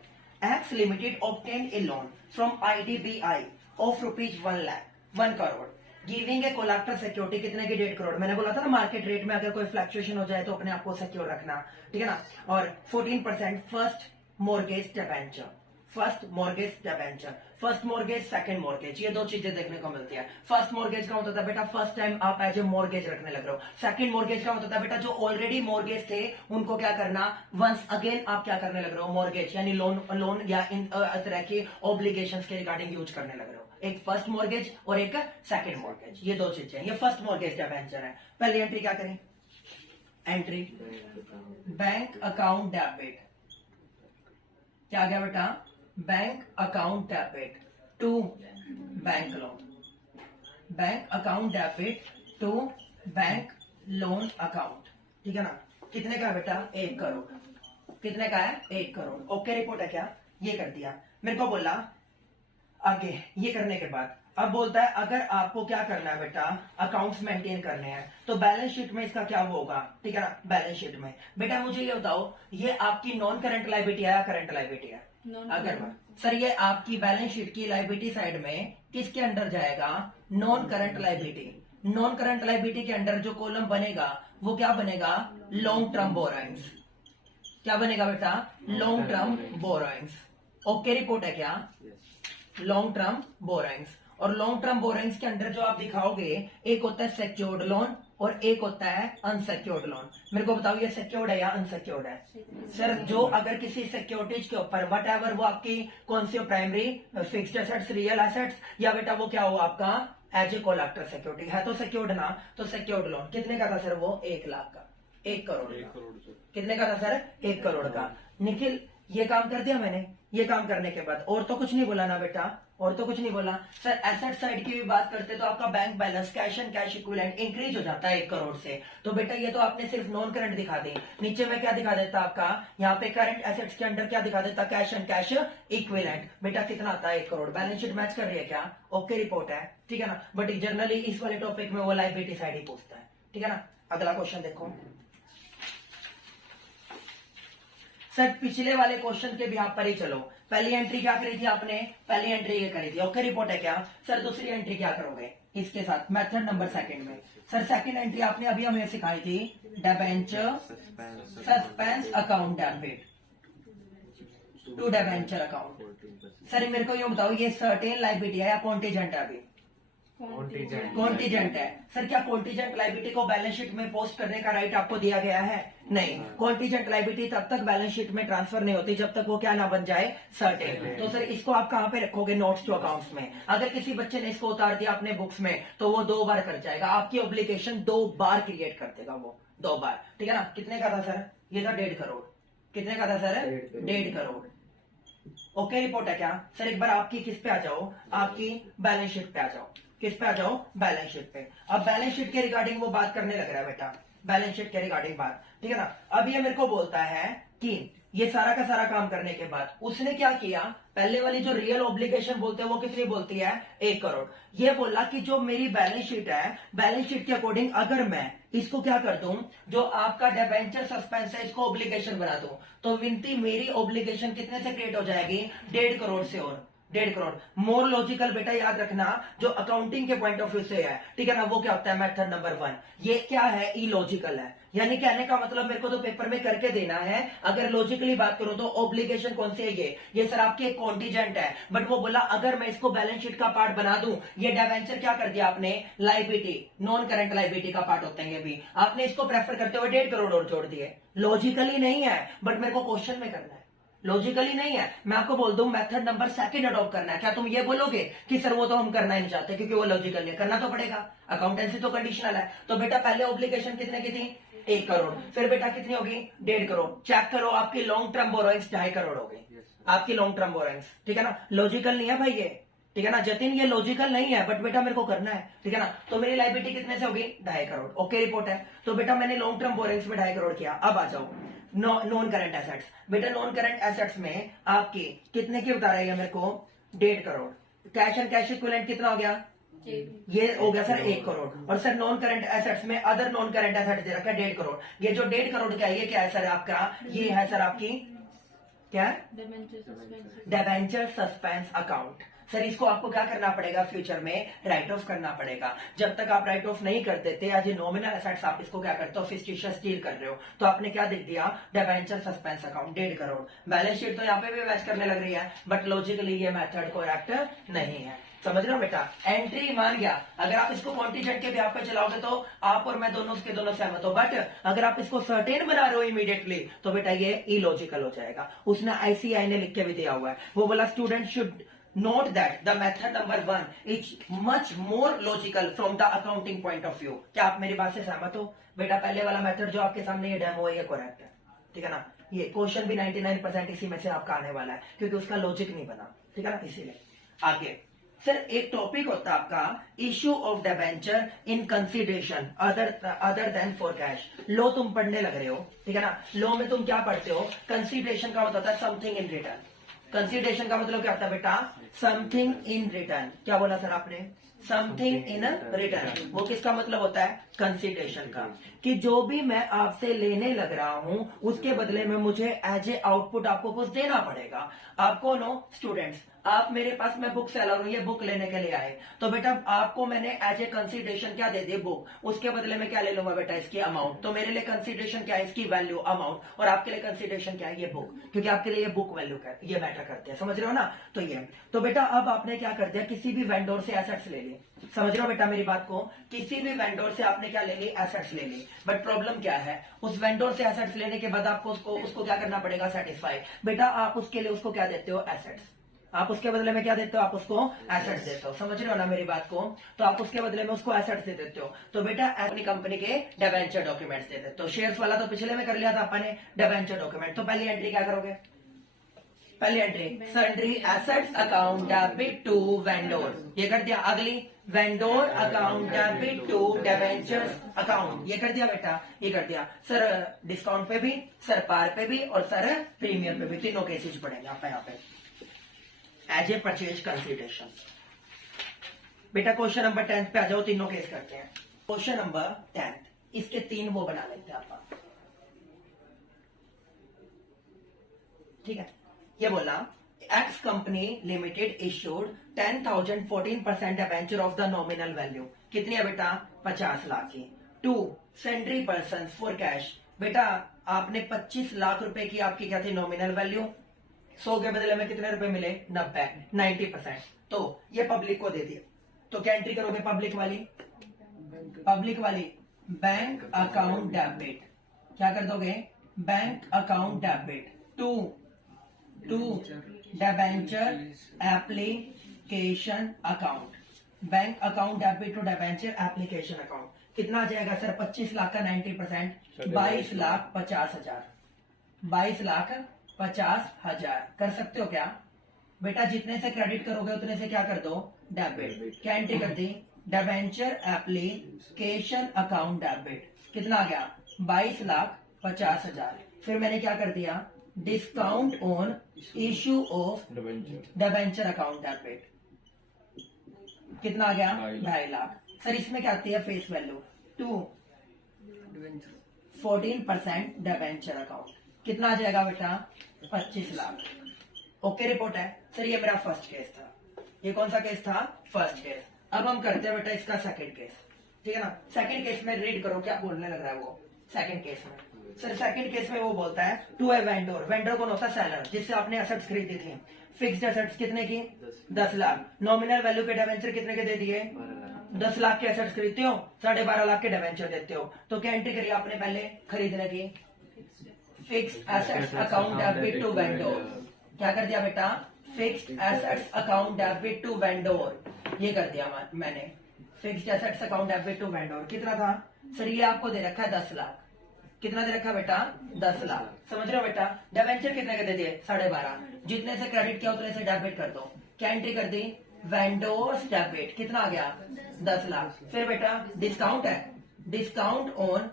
X limited obtain a loan from IDBI of ₹1 crore giving a collateral security. कितने की? 1.5 करोड़। मैंने बोला था ना मार्केट रेट में अगर कोई फ्लक्चुएशन हो जाए तो अपने आप को सिक्योर रखना, ठीक है ना? और 14% first mortgage debenture. First mortgage debenture. First mortgage, second mortgage, ये दो चीजें देखने को मिलती है। फर्स्ट मॉर्गेज का होता था बेटा फर्स्ट टाइम आप एज ए मॉर्गेज रखने लग रहे हो। सेकंड मॉर्गेज का होता था बेटा जो ऑलरेडी मॉर्गेज थे उनको क्या करना? वंस अगेन आप क्या करने लग रहे हो? मॉर्गेज यानी लोन या इन तरह के ऑब्लिगेशंस के रिगार्डिंग यूज करने लग रहे हो। एक फर्स्ट मॉर्गेज और एक सेकंड मॉर्गेज, ये दो चीजें। ये फर्स्ट मॉर्गेज डिबेंचर है। पहली एंट्री क्या करें? Entry bank account debit. क्या आ गया बेटा? Bank account debit to bank loan. Bank account debit to bank loan account, ठीक है ना? कितने का है बेटा? 1 करोड़। कितने का है? 1 करोड़। ओके रिपोर्ट है क्या? ये कर दिया। मेरे को बोला आगे ये करने के बाद अब बोलता है अगर आपको क्या करना है बेटा? अकाउंट्स मेंटेन करने हैं तो बैलेंस शीट में इसका क्या होगा? ठीक है ना? बैलेंस शीट में बेटा मुझे ये बताओ ये आपकी नॉन करंट लायबिलिटी है या करंट लायबिलिटी है? अगर सर ये आपकी बैलेंस शीट की लायबिलिटी साइड में किसके अंडर जाएगा? Non current liability. Non current liability के अंडर जो कॉलम बनेगा वो क्या बनेगा? Long term borrowings. क्या बनेगा बेटा? Long term borrowings. Okay report है क्या? Long term borrowings. और लॉन्ग टर्म बोरोइंग्स के अंडर जो आप दिखाओगे एक होता है सिक्योर्ड लोन और एक होता है अनसिक्योर्ड लोन। मेरे को बताओ ये सिक्योर्ड है या अनसिक्योर्ड है? सर जो अगर किसी सिक्योरिटीज के ऊपर वट एवर वो आपकी कौन सी primary fixed assets, real assets या बेटा वो क्या हो आपका एज ए कोलैटरल सिक्योरिटी है तो सिक्योर्ड ना? तो सिक्योर्ड लोन कितने का था सर? वो 1 लाख का। 1 करोड़ का। कितने का था सर? 1 करोड़ का। निखिल ये काम कर दिया मैंने। ये काम करने के बाद और तो कुछ नहीं बोला ना बेटा? और तो कुछ नहीं बोला। सर एसेट साइड की भी बात करते तो आपका bank balance cash and cash equivalent increase हो जाता है 1 करोड़ से। तो बेटा ये तो आपने सिर्फ नॉन करंट दिखा दी। नीचे में क्या दिखा देता आपका? यहाँ पे करंट एसेट्स के अंडर क्या दिखा देता? Cash and cash equivalent. बेटा कितना आता है? 1 करोड़। बैलेंस शीट मैच कर रही है क्या? ओके रिपोर्ट है, ठीक है ना? बट जनरली इस वाले टॉपिक में वो लायबिलिटी साइड ही पूछता है, ठीक है ना? अगला क्वेश्चन देखो सर। पिछले वाले क्वेश्चन के भी आप पर ही चलो। पहली एंट्री क्या करी थी आपने? पहली एंट्री ये करी थी। ओके रिपोर्ट है क्या? सर दूसरी एंट्री क्या करोगे इसके साथ? मेथड नंबर 2 में सर सेकंड एंट्री आपने अभी हमें सिखाई थी debenture suspense account debit to debenture account. Sir मेरे को ये बताओ ये सर्टेन लायबिलिटी है या कॉन्टीजेंट है? अभी कॉन्टीजेंट है। सर क्या कॉन्टीजेंट लायबिलिटी को बैलेंस शीट में पोस्ट करने का राइट आपको दिया गया है? नहीं। कॉन्टीजेंट लायबिलिटी तब तक बैलेंस शीट में ट्रांसफर नहीं होती जब तक वो क्या ना बन जाए, सर्टेन। तो सर इसको आप कहाँ पे रखोगे? नोट्स टू अकाउंट्स में। अगर किसी बच्चे ने इसको उतार दिया अपने बुक्स में तो वो 2 बार कर जाएगा, आपकी ऑब्लिगेशन 2 बार क्रिएट कर देगा वो, 2 बार। ठीक है ना? कितने का था सर? ये था 1.5 करोड़। कितने का था सर? 1.5 करोड़। ओके रिपोर्ट है क्या? सर एक बार आपकी किस पे आ जाओ, आपकी बैलेंस शीट पे आ जाओ। किस पे आ जाओ? बैलेंस शीट पे। अब बैलेंस शीट के रिगार्डिंग वो बात करने लग रहा है बेटा, बैलेंस शीट के रिगार्डिंग बात। ठीक है ना? अब ये मेरे को बोलता है कि ये सारा का सारा काम करने के बाद उसने क्या किया, पहले वाली जो रियल ऑब्लिगेशन बोलते हैं वो कितनी बोलती है? 1 करोड़। ये बोला कि जो मेरी बैलेंस शीट है, बैलेंस शीट के अकॉर्डिंग अगर मैं इसको क्या कर दूं, जो आपका डिबेंचर सस्पेंस है इसको ऑब्लिगेशन बना दूं, तो विनती मेरी ऑब्लिगेशन कितने से क्रिएट हो जाएगी? 1.5 करोड़ से। और 1.5 करोड़ मोर लॉजिकल बेटा याद रखना, जो अकाउंटिंग के पॉइंट ऑफ व्यू से है, ठीक है ना, वो क्या होता है? Method number 1। ये क्या है? इलॉजिकल है। यानी कहने का मतलब मेरे को तो पेपर में करके देना है। अगर लॉजिकली बात करूं तो ऑब्लिगेशन कौन सी है? ये सर आपके एक कॉन्टीजेंट है, बट वो बोला अगर मैं इसको बैलेंस शीट का पार्ट बना दूं, ये डिबेंचर क्या कर दिया आपने? लायबिलिटी, नॉन करंट लायबिलिटी का पार्ट होते हैं ये भी। आपने इसको प्रेफर करते हुए 1.5 करोड़ और जोड़ दिए। लॉजिकली नहीं है, बट मेरे को क्वेश्चन में करना है। लॉजिकली नहीं है। मैं आपको बोल दूं मेथड नंबर 2 अडॉप्ट करना है, क्या तुम ये बोलोगे कि सर वो तो हम करना ही नहीं चाहते क्योंकि वो लॉजिकल है? करना तो पड़ेगा, अकाउंटेंसी तो कंडीशनल है। तो बेटा पहले ऑब्लिगेशन कितने की थी? 1 करोड़। फिर बेटा कितनी होगी? 1.5 करोड़। चेक करो, आपकी लॉन्ग टर्म बोरोइंग्स 2.5 करोड़ हो गई, आपकी लॉन्ग टर्म बोरोइंग्स। ठीक है ना? लॉजिकल नहीं है भाई ये, ठीक है ना जतिन? ये लॉजिकल नहीं है, बट बेटा मेरे को करना है, ठीक है ना? तो मेरी लायबिलिटी कितने से होगी? 2.5 करोड़। ओके रिपोर्ट है। तो बेटा मैंने लॉन्ग टर्म बोरोइंग्स में 2.5 करोड़ किया। अब आ जाओ नॉन करंट एसेट्स। बेटा नॉन करंट एसेट्स में आपकी कितने की बता रही है मेरे को? 1.5 crore. Cash and cash equivalent कितना हो गया? ये हो गया सर 1 करोड़। और सर नॉन करंट एसेट्स में अदर नॉन करंट एसेट्स दे रखा है 1.5 करोड़। ये जो 1.5 करोड़ का है ये क्या है सर आपका? ये है सर आपकी क्या? Debenture suspense account. सर इसको आपको क्या करना पड़ेगा? फ्यूचर में राइट ऑफ करना पड़ेगा। जब तक आप राइट ऑफ नहीं कर देते, एज ए नॉमिनल एसेट्स आप इसको क्या करते हो? फिक्टिशियस डील कर रहे हो। तो आपने क्या देख दिया? Debenture suspense account 1.5 crore. Balance sheet तो यहाँ पे भी मैच करने लग रही है, बट लॉजिकली ये मेथड करेक्ट नहीं है। समझ रहे हो बेटा? एंट्री मान गया। अगर आप इसको कॉन्टीजेंट के ब्याह पे चलाओगे तो आप और मैं दोनों के दोनों सहमत हो, बट अगर आप इसको सर्टेन बना रहे हो इमीडिएटली तो बेटा ये इलॉजिकल हो जाएगा। उसने आईसीआई ने लिख के भी दिया हुआ है, वो बोला student should note that the method number 1 is much more logical from the accounting point of view। क्या आप मेरी बात से सहमत हो? बेटा पहले वाला मेथड जो आपके सामने ये डेमो है ये करेक्ट है, ठीक है ना? ये क्वेश्चन भी 99% इसी में से आपका आने वाला है क्योंकि उसका लॉजिक नहीं बना, ठीक है ना? इसीलिए आगे सर एक टॉपिक होता है आपका issue of debenture in consideration other than for cash. लो तुम पढ़ने लग रहे हो, ठीक है ना? लो में तुम क्या पढ़ते हो? कंसिडरेशन का होता है समथिंग इन रिटर्न। कंसिडरेशन का मतलब क्या होता है बेटा? Something in return. क्या बोला सर आपने? Something in return. वो किसका मतलब होता है? कंसिडरेशन का, कि जो भी मैं आपसे लेने लग रहा हूं उसके बदले में मुझे एज ए आउटपुट आपको कुछ देना पड़ेगा। आप कौन हो? स्टूडेंट्स। आप मेरे पास मैं बुक सेलर हूं, ये बुक लेने के लिए आए, तो बेटा आपको मैंने एज ए कंसिडरेशन क्या दे दी? बुक। उसके बदले में क्या ले लूंगा बेटा? इसकी अमाउंट। तो मेरे लिए कंसिडरेशन क्या है? इसकी वैल्यू, अमाउंट। और आपके लिए कंसिडरेशन क्या है? ये बुक, क्योंकि आपके लिए ये बुक वैल्यू का ये मैटर करते हैं। समझ रहे हो ना? तो ये तो बेटा अब आपने क्या कर दिया? किसी भी वेंडोर से एसेट्स ले ली। समझ रहे हो बेटा मेरी बात को? किसी भी वेंडोर से आपने क्या ले ली? एसेट्स ले ली। बट प्रॉब्लम क्या है? उस वेंडोर से एसेट्स लेने के बाद आपको उसको क्या करना पड़ेगा? सेटिस्फाई। बेटा आप उसके लिए उसको क्या देते हो? एसेट्स। आप उसके बदले में क्या देते हो? आप उसको एसेट्स देते हो। समझ रहे हो ना मेरी बात को? तो आप उसके बदले में उसको एसेट्स दे देते हो। तो बेटा अपनी कंपनी के डिबेंचर डॉक्यूमेंट्स दे देते हो। शेयर्स वाला तो पिछले में कर लिया था आपने, डिबेंचर डॉक्यूमेंट। तो पहली एंट्री क्या करोगे? पहली entry sundry assets account debit to vendor, ये कर दिया। अगली vendor account debit to debentures account, ये कर दिया बेटा, ये कर दिया। सर डिस्काउंट पे भी, सर पार पे भी और सर प्रीमियम पे भी, तीनों केसेज पड़ेंगे आपका यहाँ पे एज ए परचेज कंसिडरेशन। बेटा क्वेश्चन नंबर 10 पे आ जाओ, तीनों केस करते हैं। क्वेश्चन नंबर 10 इसके 3 वो बना लेते हैं आप, ठीक है? ये बोला X company limited issued 10,000 14% debenture of the nominal value. कितनी है बेटा? 50 लाख की। To sundry person for cash. बेटा आपने 25 लाख रुपए की आपकी क्या थी? Nominal value. 100 के बदले में कितने रुपए मिले? 90, 90%। तो ये पब्लिक को दे दिया। तो क्या एंट्री करोगे पब्लिक वाली? पब्लिक वाली बैंक अकाउंट डेबिट, क्या कर दोगे? Bank account debit to debenture application account, bank account debit to debenture application account. कितना आ जाएगा सर? 25 लाख का 90%, 22,50,000, 22,50,000। कर सकते हो क्या बेटा? जितने से क्रेडिट करोगे उतने से क्या कर दो? डेबिट। क्या एंट्री कर दी? Debenture application account debit. कितना आ गया? 22,50,000। फिर मैंने क्या कर दिया? Discount on issue of debenture account debit. कितना आ गया? 2.5 लाख। सर इसमें क्या आती है फेस वैल्यू? 14% debenture account. कितना आ जाएगा बेटा? 25 लाख। ओके रिपोर्ट है सर। ये मेरा फर्स्ट केस था। ये कौन सा केस था? First case. अब हम करते हैं बेटा इसका सेकंड केस, ठीक है ना? सेकंड केस में रीड करो क्या बोलने लग रहा है वो सेकंड केस में। सर सेकंड केस में वो बोलता है टू ए वेंडर। वेंडर कौन होता है? सेलर, जिससे आपने एसेट्स खरीदी थी। फिक्स्ड एसेट्स कितने की? 10 लाख। नॉमिनल वैल्यू के डिबेंचर कितने के दे दिए? 10 लाख के एसेट्स खरीदते हो, 12.5 लाख के डिबेंचर देते हो। तो क्या एंट्री करिए आपने पहले खरीदने की? Fixed assets account debit to vendor. क्या कर दिया बेटा? Fixed assets account debit to vendor. ये कर दिया मैंने, fixed assets account debit to vendor. कितना था सर? ये आपको दे रखा है 10 लाख। कितना दे रखा है बेटा? 10 लाख। समझ रहे हो बेटा? डिबेंचर कितने के दे दिए? 12.5। जितने से क्रेडिट किया उतने से डेबिट कर दो। क्या एंट्री कर दी? वेंडोर्स डेबिट। कितना आ गया? 10 लाख। फिर बेटा डिस्काउंट है, discount on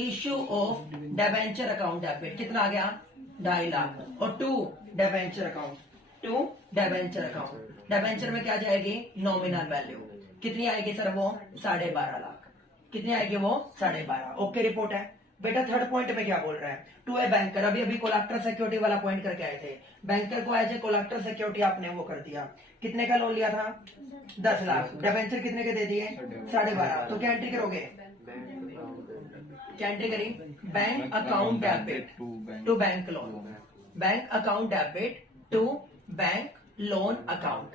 issue of debenture account debit. कितना आ गया? 2.5 लाख। और to debenture account, to debenture account. Debenture में क्या जाएगी? नॉमिनल वैल्यू कितनी आएगी सर? वो 12.5 लाख। कितनी आएगी? वो 12.5। ओके रिपोर्ट है बेटा। थर्ड पॉइंट में क्या बोल रहा है? To a banker. अभी कोलेक्टर सिक्योरिटी वाला पॉइंट करके आए थे। बैंकर को एज ए कोलेक्टर सिक्योरिटी आपने वो कर दिया। कितने का लोन लिया था? 10 लाख। डिबेंचर कितने के दे दिए? 12.5। तो क्या एंट्री करोगे? क्या एंट्री करी? Bank account debit to bank loan, bank account debit to bank loan account,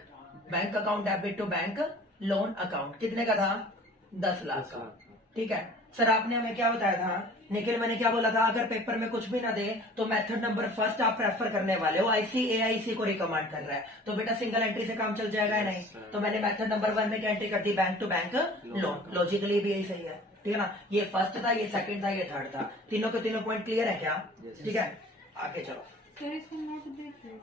bank account debit to bank loan account. कितने का था? 10 लाख का। ठीक है सर। आपने हमें क्या बताया था निखिल? मैंने क्या बोला था? अगर पेपर में कुछ भी ना दे तो मेथड नंबर फर्स्ट आप प्रेफर करने वाले हो। ICAIC को रिकमेंड कर रहा है, तो बेटा सिंगल एंट्री से काम चल जाएगा या नहीं? तो मैंने मेथड नंबर 1 में क्या एंट्री कर दी? Bank to bank loan. Logically भी यही सही है, ठीक है ना? ये फर्स्ट था, ये सेकंड था, ये थर्ड था। तीनों के तीनों पॉइंट क्लियर है क्या? ठीक है आगे चलो। सर इसको नोट देख लो।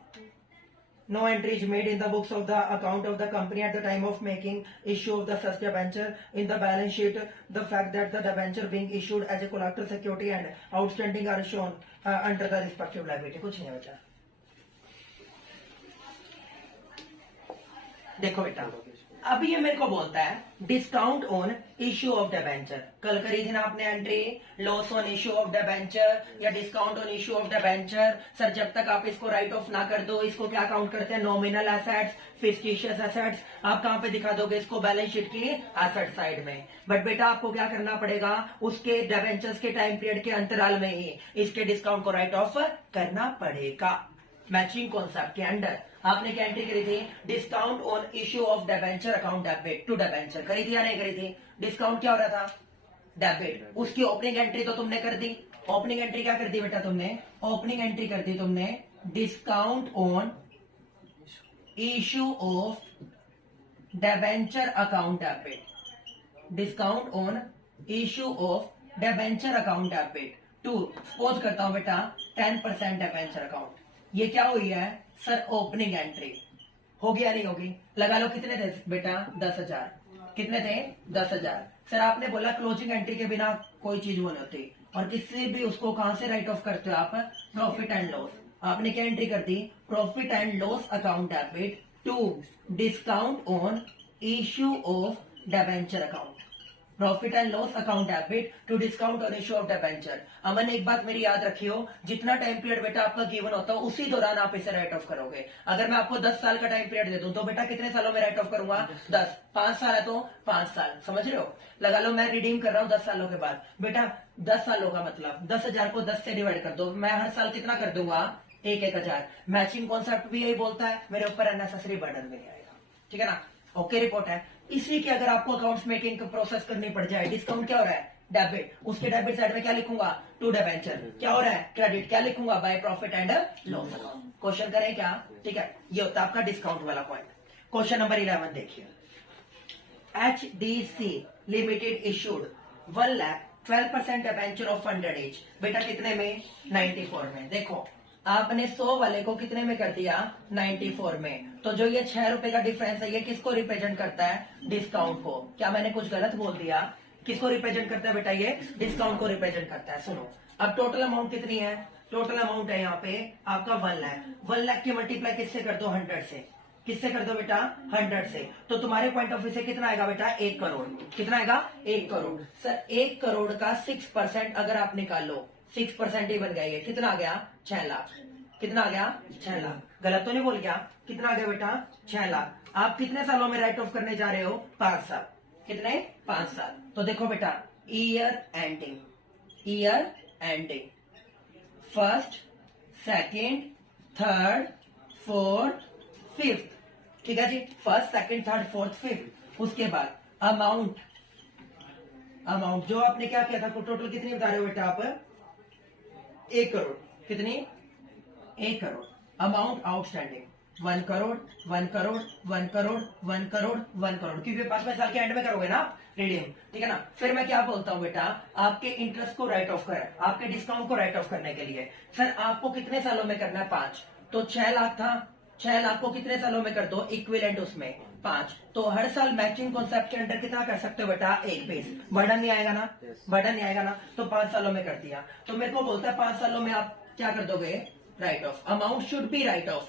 No entry is made in the books of the account of the company at the time of making issue of the such debenture in the balance sheet. The fact that the debenture being issued as a collateral security and outstanding are shown under the respective liability. कुछ नहीं है बेटा। देखो बेटा, अब ये मेरे को बोलता है discount on issue of debenture. कल करी थी ना आपने entry, loss on issue of debenture या discount on issue of debenture. Sir जब तक आप इसको राइट ऑफ ना कर दो, इसको क्या काउंट करते हैं? Nominal assets, fictitious assets. आप कहां पे दिखा दोगे इसको? बैलेंस शीट की एसेट साइड में। बट बेटा आपको क्या करना पड़ेगा? उसके डिबेंचर्स के टाइम पीरियड के अंतराल में ही इसके डिस्काउंट को राइट ऑफ करना पड़ेगा। मैचिंग कॉन्सेप्ट के अंडर आपने क्या एंट्री करी थी? Discount on issue of debenture account debit to debenture. करी थी या नहीं करी थी? डिस्काउंट क्या हो रहा था? डेबिट। उसकी ओपनिंग एंट्री तो तुमने कर दी। ओपनिंग एंट्री क्या कर दी बेटा तुमने? ओपनिंग एंट्री कर दी तुमने discount on issue of debenture account debit, discount on issue of debenture account debit to, suppose करता हूं बेटा 10% डिबेंचर अकाउंट। ये क्या हुई है सर? Opening entry. होगी या नहीं होगी? लगा लो कितने थे बेटा? 10,000। कितने थे? 10,000। सर आपने बोला क्लोजिंग एंट्री के बिना कोई चीज वो नहीं होती, और किसी भी उसको कहां से राइट ऑफ करते हो आप? Profit and loss. आपने क्या एंट्री कर दी? Profit and loss account debit to discount on issue of debenture account, profit and loss account debit to discount on issue of debenture. Aman एक बात मेरी याद रखियो, जितना टाइम पीरियड बेटा आपका गिवन होता है उसी दौरान आप इसे राइट ऑफ करोगे। अगर मैं आपको 10 साल का टाइम पीरियड दे दूं तो बेटा कितने सालों में राइट ऑफ करूंगा? 10। 5 साल है तो 5 साल। समझ रहे हो? लगा लो मैं रिडीम कर रहा हूं 10 सालों के बाद। बेटा 10 सालों का मतलब 10,000 को 10 से डिवाइड कर दो। मैं हर साल कितना कर दूंगा? 1,000। मैचिंग कॉन्सेप्ट भी यही बोलता है, मेरे ऊपर अननेसेसरी बर्डन भी नहीं आएगा। ठीक है ना? ओके रिपोर्ट है। इसी की अगर आपको अकाउंट्स मेकिंग प्रोसेस करनी पड़ जाए, डिस्काउंट क्या हो रहा है, डेबिट, उसके डेबिट साइड में क्या लिखूंगा, टू डिबेंचर, क्या हो रहा है, क्रेडिट, क्या लिखूंगा, by profit and loss account. Question करें क्या, ठीक है, ये होता है आपका डिस्काउंट वाला पॉइंट। क्वेश्चन नंबर 11 देखिए, HDC limited issued 1 lakh 12% debenture of 100 each। बेटा कितने में, 94 में। देखो आपने 100 वाले को कितने में कर दिया, 94 में। तो जो ये 6 रुपए का डिफरेंस है ये किसको रिप्रेजेंट करता है, डिस्काउंट को। क्या मैंने कुछ गलत बोल दिया, किसको रिप्रेजेंट करता है बेटा, ये डिस्काउंट को रिप्रेजेंट करता है। सुनो अब टोटल अमाउंट कितनी है, टोटल अमाउंट है यहाँ पे आपका 1 लाख। 1 लाख की मल्टीप्लाई किससे कर दो, 100 से। किससे कर दो बेटा, 100 से। तो तुम्हारे पॉइंट ऑफ व्यू से कितना आएगा बेटा, 1 करोड़। कितना आएगा, 1 करोड़। सर 1 करोड़ का 6% अगर आप निकाल लो, 6% ही बन गया ये, कितना आ गया, 6 लाख। कितना आ गया, 6 लाख। गलत तो नहीं बोल गया, कितना आ गया बेटा, 6 लाख। आप कितने सालों में राइट ऑफ करने जा रहे हो, 5 साल। कितने, 5 साल। तो देखो बेटा, year ending, year ending, first, second, third, fourth, fifth, ठीक है जी, first, second, third, fourth, fifth. उसके बाद अमाउंट, अमाउंट जो आपने क्या किया था, टोटल कितनी बता रहे हो बेटा आप, 1 करोड़। कितनी, 1 करोड़। अमाउंट आउटस्टैंडिंग 1 करोड़, 1 करोड़, 1 करोड़, 1 करोड़, 1 करोड़, क्योंकि 5वें साल के एंड में करोगे ना रिडीम, ठीक है ना। फिर मैं क्या बोलता हूँ बेटा, आपके इंटरेस्ट को राइट ऑफ करें, आपके डिस्काउंट को राइट ऑफ करने के लिए सर आपको कितने सालों में करना है, 5। तो 6 लाख था, 6 लाख को कितने सालों में कर दो, इक्विवेलेंट उसमें 5। तो हर साल मैचिंग कॉन्सेप्ट के अंडर कितना कर सकते हो बेटा, 1 बेस। बर्डन नहीं आएगा ना, बर्डन नहीं आएगा ना। तो 5 सालों में कर दिया। तो मेरे को बोलता है 5 सालों में आप क्या कर दोगे, right of. Amount should be right of,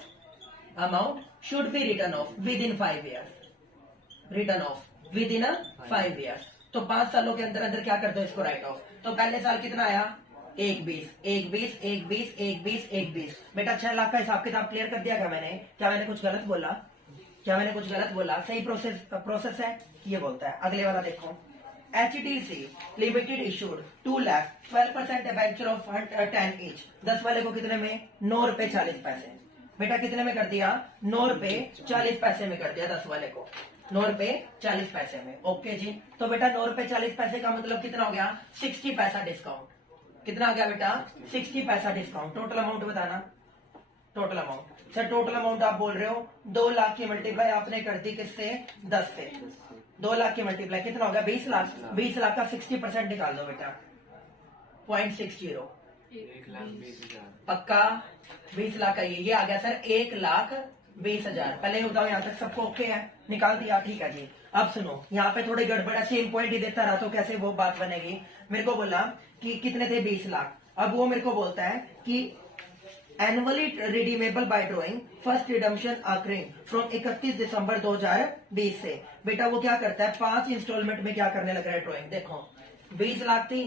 amount should be return of with in 5 years, return of with in 5 years. तो 5 सालों के अंदर अंदर क्या कर दो इसको राइट ऑफ। तो पहले साल कितना आया, 1/20, 1/20, 1/20, 1/20, 1/20। बेटा 6 लाख का हिसाब किताब क्लियर कर दिया क्या मैंने, क्या मैंने कुछ गलत बोला, क्या मैंने कुछ गलत बोला, सही प्रोसेस है ये बोलता है। अगले वाला देखो, HDC limited issued 2 lakh 12% debenture of 10 each। 10 वाले को कितने में, 9 रुपए 40 पैसे। बेटा कितने में कर दिया, 9 रुपए 40 पैसे में कर दिया 10 वाले को, 9 रुपए 40 पैसे में। ओके जी। तो बेटा 9 रुपए 40 पैसे का मतलब कितना हो गया, 60 पैसा डिस्काउंट। कितना आ गया बेटा, 60 पैसा डिस्काउंट। टोटल अमाउंट बताना, total amount. Sir total amount आप बोल रहे हो 2 लाख की मल्टीप्लाई आपने कर दी किससे, 10 से। 2 लाख की मल्टीप्लाई कितना हो गया, 20 लाख। 20 लाख का 60% निकाल दो बेटा, 0.60। 1,20,000। पक्का 20 लाख का ये आ गया सर, 1,20,000। पहले बताओ यहाँ तक सबको ओके है, निकाल दिया, ठीक है जी। अब सुनो यहाँ पे थोड़ी गड़बड़ है, सेम पॉइंट ही देता रहा तो कैसे वो बात बनेगी। मेरे को बोला कि कितने थे, 20 लाख। अब वो मेरे को बोलता है कि annually redeemable bye drawing, first redemption occurring from 31 दिसंबर 2020 से। बेटा वो क्या करता है, 5 इंस्टॉलमेंट में क्या करने लग रहा है ड्रॉइंग। देखो 20 लाख थी,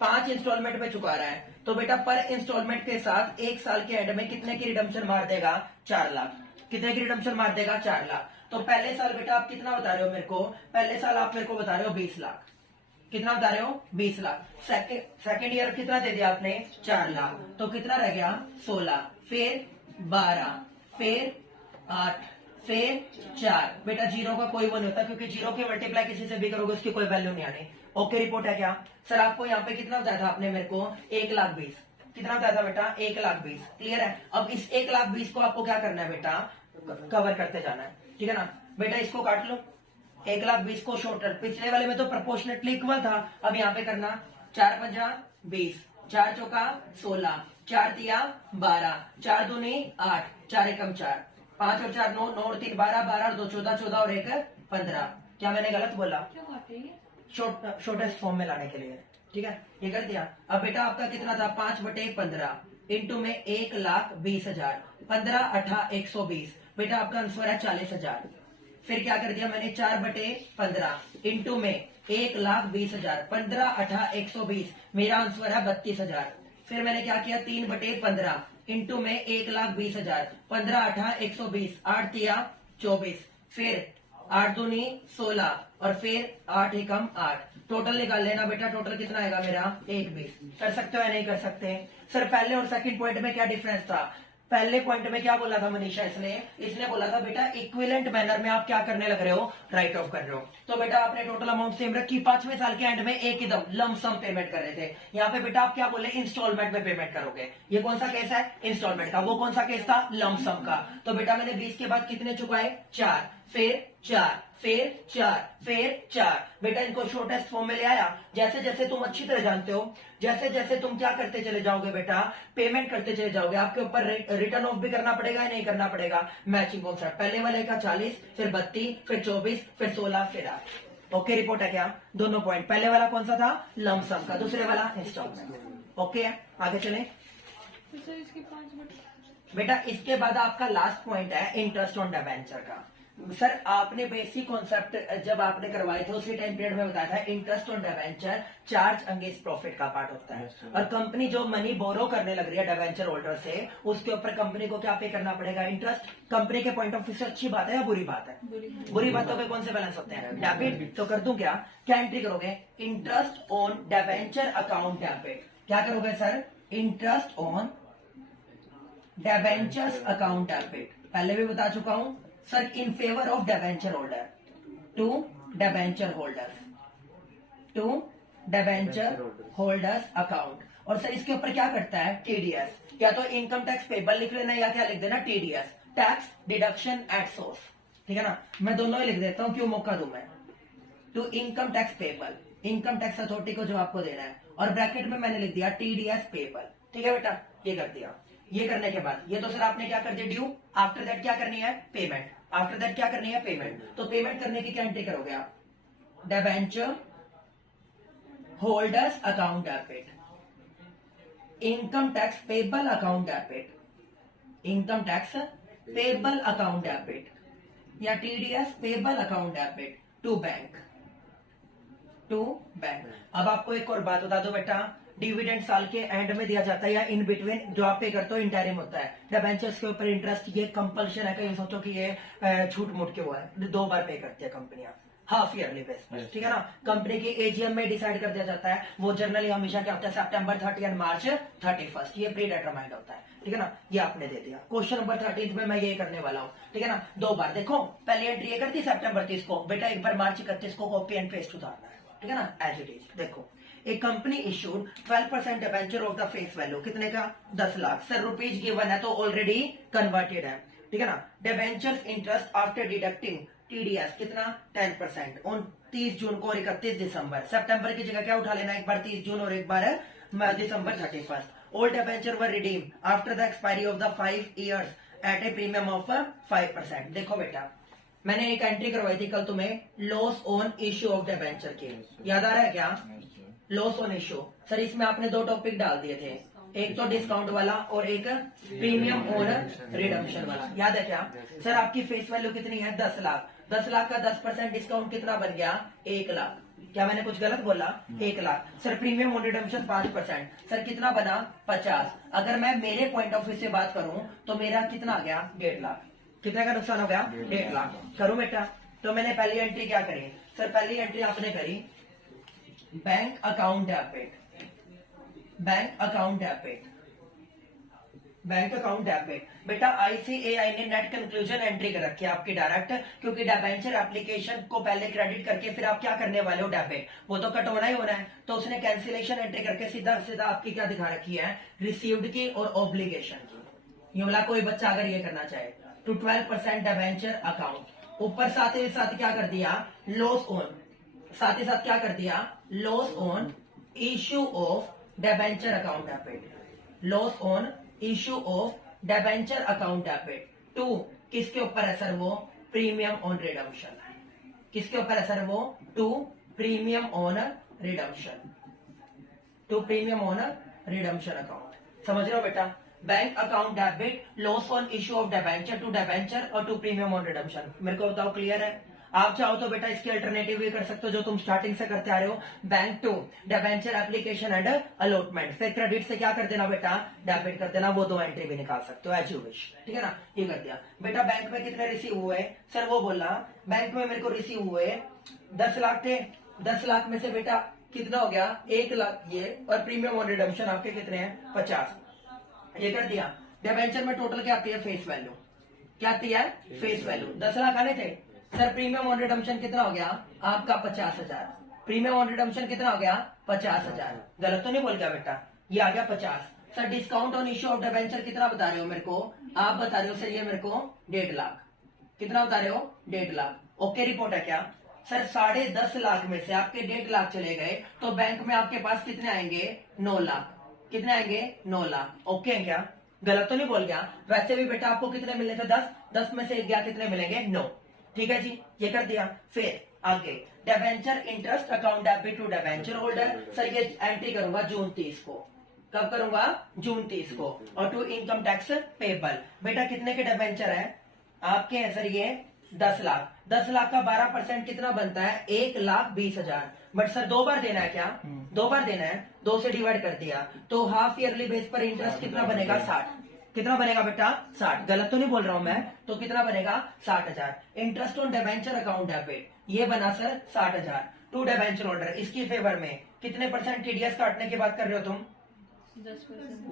5 इंस्टॉलमेंट में चुका रहा है। तो बेटा पर इंस्टॉलमेंट के साथ 1 साल के एंड में कितने की रिडम्पशन मार देगा, 4 लाख। कितने की रिडम्पशन मार देगा, 4 लाख। तो पहले साल बेटा आप कितना बता रहे हो मेरे को, पहले साल आप मेरे को बता रहे हो 20 लाख। कितना बता रहे हो, 20 लाख। सेकेंड ईयर कितना दे दिया आपने, 4 लाख। तो कितना रह गया, 16, फिर 12, फिर 8, फिर 4। बेटा जीरो का कोई वो नहीं होता, क्योंकि जीरो की मल्टीप्लाई किसी से भी करोगे उसकी कोई वैल्यू नहीं आनी। ओके रिपोर्ट है क्या सर। आपको यहाँ पे कितना बताया था आपने मेरे को, 1,20,000। कितना बताया था बेटा, 1,20,000। क्लियर है। अब इस 1,20,000 को आपको क्या करना है बेटा, कवर करते जाना है, ठीक है ना। बेटा इसको काट लो, 1,20,000 को शॉर्टर, पिछले वाले में तो प्रोपोर्शनेटली इक्वल था, अब यहाँ पे करना 4 पंजा 20, 4 चौका 16, 4 तिया 12, 4 दूनी 8, 4 एकम 4, 5 और 4 9, 9 और 3 12, 12 और 2 14, 14 और 1 15। क्या मैंने गलत बोला, क्यों काटे ये? शॉर्टेस्ट फॉर्म में लाने के लिए, ठीक है ये कर दिया। अब बेटा आपका कितना था, 5/15 इंटू में 1,20,000, 15 8 120। बेटा आपका आंसर है 40,000। फिर क्या कर दिया मैंने, 4/15 इंटू में 1,20,000, 15 8 120। मेरा आंसर है 32,000। फिर मैंने क्या किया, 3/15 इंटू में 1,20,000, 15 8 120, 8 तिया 24, फिर 8 दूनी 16 और फिर 8 एकम 8। टोटल निकाल लेना बेटा, टोटल कितना आएगा मेरा, 1,20। कर सकते हो या नहीं कर सकते सर। पहले और सेकंड पॉइंट में क्या डिफरेंस था, पहले पॉइंट में क्या बोला था मनीषा, इसने बोला था बेटा इक्विवेलेंट मैनर में आप क्या करने लग रहे हो, राइट ऑफ कर रहे हो। तो बेटा आपने टोटल अमाउंट सेम रखी, 5वें साल के एंड में एक एकदम लम सम पेमेंट कर रहे थे। यहाँ पे बेटा आप क्या बोले, इंस्टॉलमेंट में पेमेंट करोगे। ये कौन सा केस है, इंस्टॉलमेंट का। वो कौन सा केस था, लम सम का। तो बेटा मैंने 20 के बाद कितने चुकाए, 4, फिर 4, फिर 4, फिर 4। बेटा इनको शॉर्टेस्ट फॉर्म में ले आया। जैसे जैसे तुम अच्छी तरह जानते हो, जैसे जैसे तुम क्या करते चले जाओगे बेटा, पेमेंट करते चले जाओगे, आपके ऊपर रिटर्न ऑफ भी करना पड़ेगा या नहीं करना पड़ेगा, मैचिंग कॉन्सेप्ट। पहले वाले का 40, फिर 32, फिर 24, फिर 16, फिर 8। ओके रिपोर्ट है क्या, दोनों पॉइंट। पहले वाला कौन सा था, लमसम का, दूसरे वाला इंस्टॉलमेंट। ओके है, आगे चले तो सर इसके 5 बेटा। इसके बाद आपका लास्ट पॉइंट है इंटरेस्ट ऑन डिबेंचर का। सर आपने बेसिक कॉन्सेप्ट जब आपने करवाए थे उसी टाइम पीरियड में बताया था, interest on debenture charge against profit का पार्ट होता है। और कंपनी जो मनी बोरो करने लग रही है डिबेंचर होल्डर से, उसके ऊपर कंपनी को क्या पे करना पड़ेगा, इंटरेस्ट। कंपनी के पॉइंट ऑफ व्यू से अच्छी बात है या बुरी बात है, बुरी बातों के कौन से बैलेंस होते हैं, डेबिट। तो कर दूं क्या एंट्री करोगे, interest on debenture account debit. क्या करोगे sir, interest on debentures account debit. पहले भी बता चुका हूं sir, in favour of debenture holder to debenture holders, to debenture holders account. और सर इसके ऊपर क्या करता है, टीडीएस। या तो इनकम टैक्स पेबल लिख लेना या क्या लिख देना, TDS, tax deduction at source. ठीक है ना, मैं दोनों ही लिख देता हूं, क्यों मौका दूं मैं। To income tax payable, income tax authority को जो आपको देना है, और ब्रैकेट में मैंने लिख दिया टीडीएस पेबल। ठीक है बेटा, ये कर दिया। ये करने के बाद ये तो सर आपने क्या कर दिया, ड्यू। आफ्टर दैट क्या करनी है, पेमेंट। आफ्टर दैट क्या करनी है, पेमेंट। तो पेमेंट करने की क्या एंट्री करोगे आप, debenture holders account debit, income tax payable account debit, income tax payable account debit, या TDS payable account debit to bank, to bank. अब आपको एक और बात बता दो बेटा, डिविडेंड साल के एंड में दिया जाता है या इन बिटवीन जो आप पे करते हो इंटरिम होता है। डिबेंचर्स के ऊपर इंटरेस्ट ये कंपल्शन है, कहीं सोचो कि ये छूट मुट के हुआ है, 2 बार पे करती है कंपनियां, हाफ ईयरली बेस पर। ठीक है ना, कंपनी के एजीएम में डिसाइड कर दिया जाता है। वो जनरली हमेशा क्या होता है, सितंबर 30 एंड मार्च 31। ये प्री डिटरमाइंड होता है। ठीक है ना, ये आपने दे दिया। क्वेश्चन नंबर 13 में मैं ये करने वाला हूँ। ठीक है ना, 2 बार देखो, पहली एंट्री ये कर दी सितंबर 30 को, बेटा एक बार मार्च 31 को कॉपी एंड पेस्ट उतारना है। ठीक है ना, एज इट इज। देखो, एक company issued 12% debenture of the face value, कितने का, 10 लाख। सर रुपीज गिवन है तो ऑलरेडी कन्वर्टेड है। ठीक है ना, debentures interest after deducting TDS कितना, 10% ऑन 30 जून को और 31 दिसंबर। सितंबर की जगह क्या उठा लेना, एक बार 30 जून और एक बार दिसंबर 31। Old debenture were redeem after the expiry of the 5 years at a premium of 5%। देखो बेटा, मैंने एक एंट्री करवाई थी कल तुम्हें, loss on issue of debenture की, याद आ रहा है क्या, लॉस ऑन इश्यू। सर इसमें आपने 2 टॉपिक डाल दिए थे, एक तो डिस्काउंट वाला और एक प्रीमियम ऑन रिडम्पशन वाला, याद है क्या। सर आपकी फेस वैल्यू कितनी है, 10 लाख। 10 लाख का 10% डिस्काउंट कितना बन गया, 1 लाख। क्या मैंने कुछ गलत बोला, 1 lakh. Sir premium on redemption 5%, sir कितना बना, 50। अगर मैं मेरे पॉइंट ऑफ व्यू से बात करूं तो मेरा कितना आ गया, 1.5 लाख। कितने का नुकसान हो गया, 1.5 लाख। करूं बेटा, तो मैंने पहली एंट्री क्या करी, सर पहली एंट्री आपने करी bank account debit, bank account debit, bank account debit. बेटा आईसीएआई ने नेट कंक्लूजन एंट्री कर रखी है आपकी डायरेक्ट, क्योंकि डिबेंचर एप्लीकेशन को पहले क्रेडिट करके फिर आप क्या करने वाले हो, डेबिट, वो तो कट होना ही होना है। तो उसने कैंसिलेशन एंट्री करके सीधा सीधा आपकी क्या दिखा रखी है, रिसीव्ड की और ऑब्लिगेशन की। ये वाला कोई बच्चा अगर ये करना चाहे, टू 12% डिबेंचर अकाउंट, ऊपर साथ ही साथ क्या कर दिया, लॉस ऑन, साथ ही साथ क्या कर दिया, loss on issue of debenture account debit, loss on issue of debenture account debit to, किसके ऊपर है सर, वो प्रीमियम ऑन रिडम्पशन। किसके ऊपर है सर, वो to premium on redemption, to premium on redemption account. समझ रहे हो बेटा, bank account debit, loss on issue of debenture to debenture और टू प्रीमियम ऑन रिडम्पशन। मेरे को बताओ क्लियर है। आप चाहो तो बेटा इसकी अल्टरनेटिव भी कर सकते हो जो तुम स्टार्टिंग से करते आ रहे हो, bank to debenture application and allotment, फिर क्रेडिट से क्या कर देना बेटा, डेबिट कर देना। वो 2 एंट्री भी निकाल सकते हो एज यू विश। ठीक है ना, ये कर दिया बेटा। बैंक में कितने रिसीव हुए, सर वो बोला बैंक में मेरे को रिसीव हुए 10 लाख थे। 10 लाख में से बेटा कितना हो गया, 1 लाख ये, और प्रीमियम ऑन रिडम्पशन आपके कितने हैं, 50। ये कर दिया डिबेंचर में टोटल क्या आती है? Face value. क्या आती है? Face value. 10 लाख आने थे सर। प्रीमियम ऑन रिडम्पशन कितना हो गया आपका? 50,000। प्रीमियम ऑन रिडम्पशन कितना हो गया? 50,000। गलत तो नहीं बोल गया बेटा? ये आ गया 50। Sir discount on issue of debenture कितना बता रहे हो मेरे को? आप बता रहे हो सर ये मेरे को 1.5 लाख। कितना बता रहे हो? 1.5 लाख। ओके रिपोर्ट है क्या सर? 10.5 लाख में से आपके 1.5 लाख चले गए तो बैंक में आपके पास कितने आएंगे? 9 लाख। कितने आएंगे? 9 लाख। ओके है क्या? गलत तो नहीं बोल गया? वैसे भी बेटा आपको कितने मिलने थे? 10। 10 में से 1 गया, कितने मिलेंगे? 9। ठीक है जी, ये कर दिया। फिर आगे debenture interest account debit to debenture holder. Sir ये एंट्री करूंगा जून 30 को। कब करूंगा? जून 30 को। और टू इनकम टैक्स पेबल। बेटा कितने के डिबेंचर है आपके? हैं सर ये 10 लाख। 10 लाख का 12% कितना बनता है? 1,20,000। बट सर 2 बार देना है क्या? 2 बार देना है। 2 से डिवाइड कर दिया तो हाफ ईयरली बेस पर इंटरेस्ट कितना बनेगा? 60। कितना बनेगा बेटा? 60। गलत तो नहीं बोल रहा हूं मैं? तो कितना बनेगा? 60,000। Interest on debenture account debit ये बना सर 60,000 टू डिबेंचर होल्डर। इसकी फेवर में कितने परसेंट टीडीएस काटने की बात कर रहे हो तुम?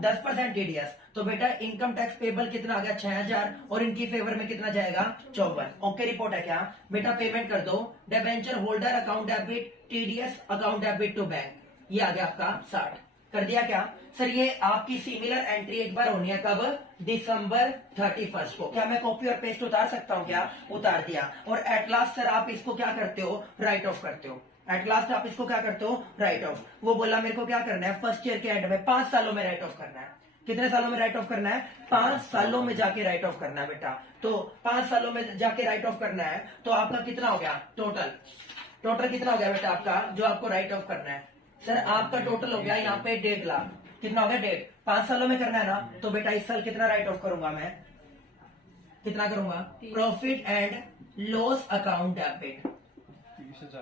10% टीडीएस। तो बेटा इनकम टैक्स पेबल कितना आ गया? 6,000। और इनकी फेवर में कितना जाएगा? 54। ओके रिपोर्ट है क्या बेटा? पेमेंट कर दो। Debenture holder account debit TDS account debit to bank, ये आ गया आपका 60। कर दिया क्या सर? ये आपकी सिमिलर एंट्री एक बार होनी है कब? दिसंबर 31 को। क्या मैं कॉपी और पेस्ट उतार सकता हूँ क्या? उतार दिया। और एट लास्ट सर आप इसको क्या करते हो? राइट ऑफ करते हो। एट लास्ट आप इसको क्या करते हो? Right of. वो बोला मेरे को क्या करना है? फर्स्ट ईयर के एंड में 5 सालों में राइट ऑफ करना है। कितने सालों में राइट ऑफ करना है? 5 सालों में जाके राइट ऑफ करना है बेटा। तो 5 सालों में जाके राइट ऑफ करना है तो आपका कितना हो गया टोटल कितना हो गया बेटा आपका जो आपको राइट ऑफ करना है? सर आपका टोटल हो गया यहाँ पे 1.5 लाख। कितना हो गया? 1.5। 5 सालों में करना है ना? तो बेटा इस साल कितना राइट ऑफ करूंगा मैं? कितना करूंगा? Profit and loss account debit.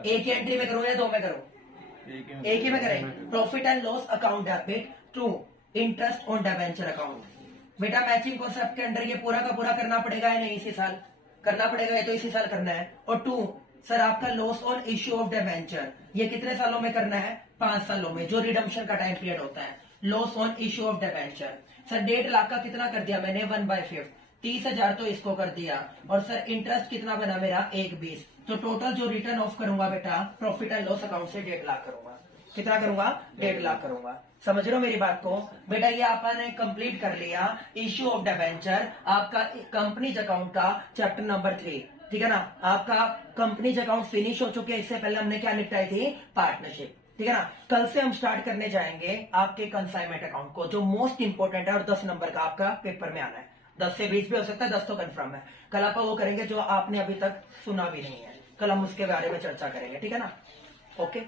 एक ही एंट्री में करूं या 2 में करूं? एक ही में करें। Profit and loss account debit to interest on debenture account. बेटा मैचिंग कॉन्सेप्ट के अंडर ये पूरा का पूरा करना पड़ेगा या नहीं? इसी साल करना पड़ेगा, ये तो इसी साल करना है। और 2 सर आपका loss on issue of debenture ये कितने सालों में करना है? 5 सालों में, जो रिडम्पशन का टाइम पीरियड होता है। Loss on issue of debenture sir 1.5 lakh का कितना कर दिया मैंने? 1/5 30,000 तो इसको कर दिया। और सर इंटरेस्ट कितना बना मेरा? 1,20। तो टोटल जो रिटर्न ऑफ करूंगा बेटा प्रॉफिट एंड लॉस अकाउंट से 1.5 लाख करूंगा। कितना करूंगा? 1.5 लाख करूंगा। समझ रहे हो मेरी बात को? बेटा ये आपने कंप्लीट कर लिया इश्यू ऑफ डिबेंचर आपका कंपनीज अकाउंट का चैप्टर नंबर 3। ठीक है ना? आपका कंपनीज अकाउंट फिनिश हो चुके हैं। इससे पहले हमने क्या निपटाई थी? पार्टनरशिप। ठीक है ना? कल से हम स्टार्ट करने जाएंगे आपके कंसाइनमेंट अकाउंट को, जो मोस्ट इंपोर्टेंट है और 10 नंबर का आपका पेपर में आना है। 10 से 20 भी हो सकता है, 10 तो कंफर्म है। कल आप वो करेंगे जो आपने अभी तक सुना भी नहीं है। कल हम उसके बारे में चर्चा करेंगे। ठीक है ना? ओके।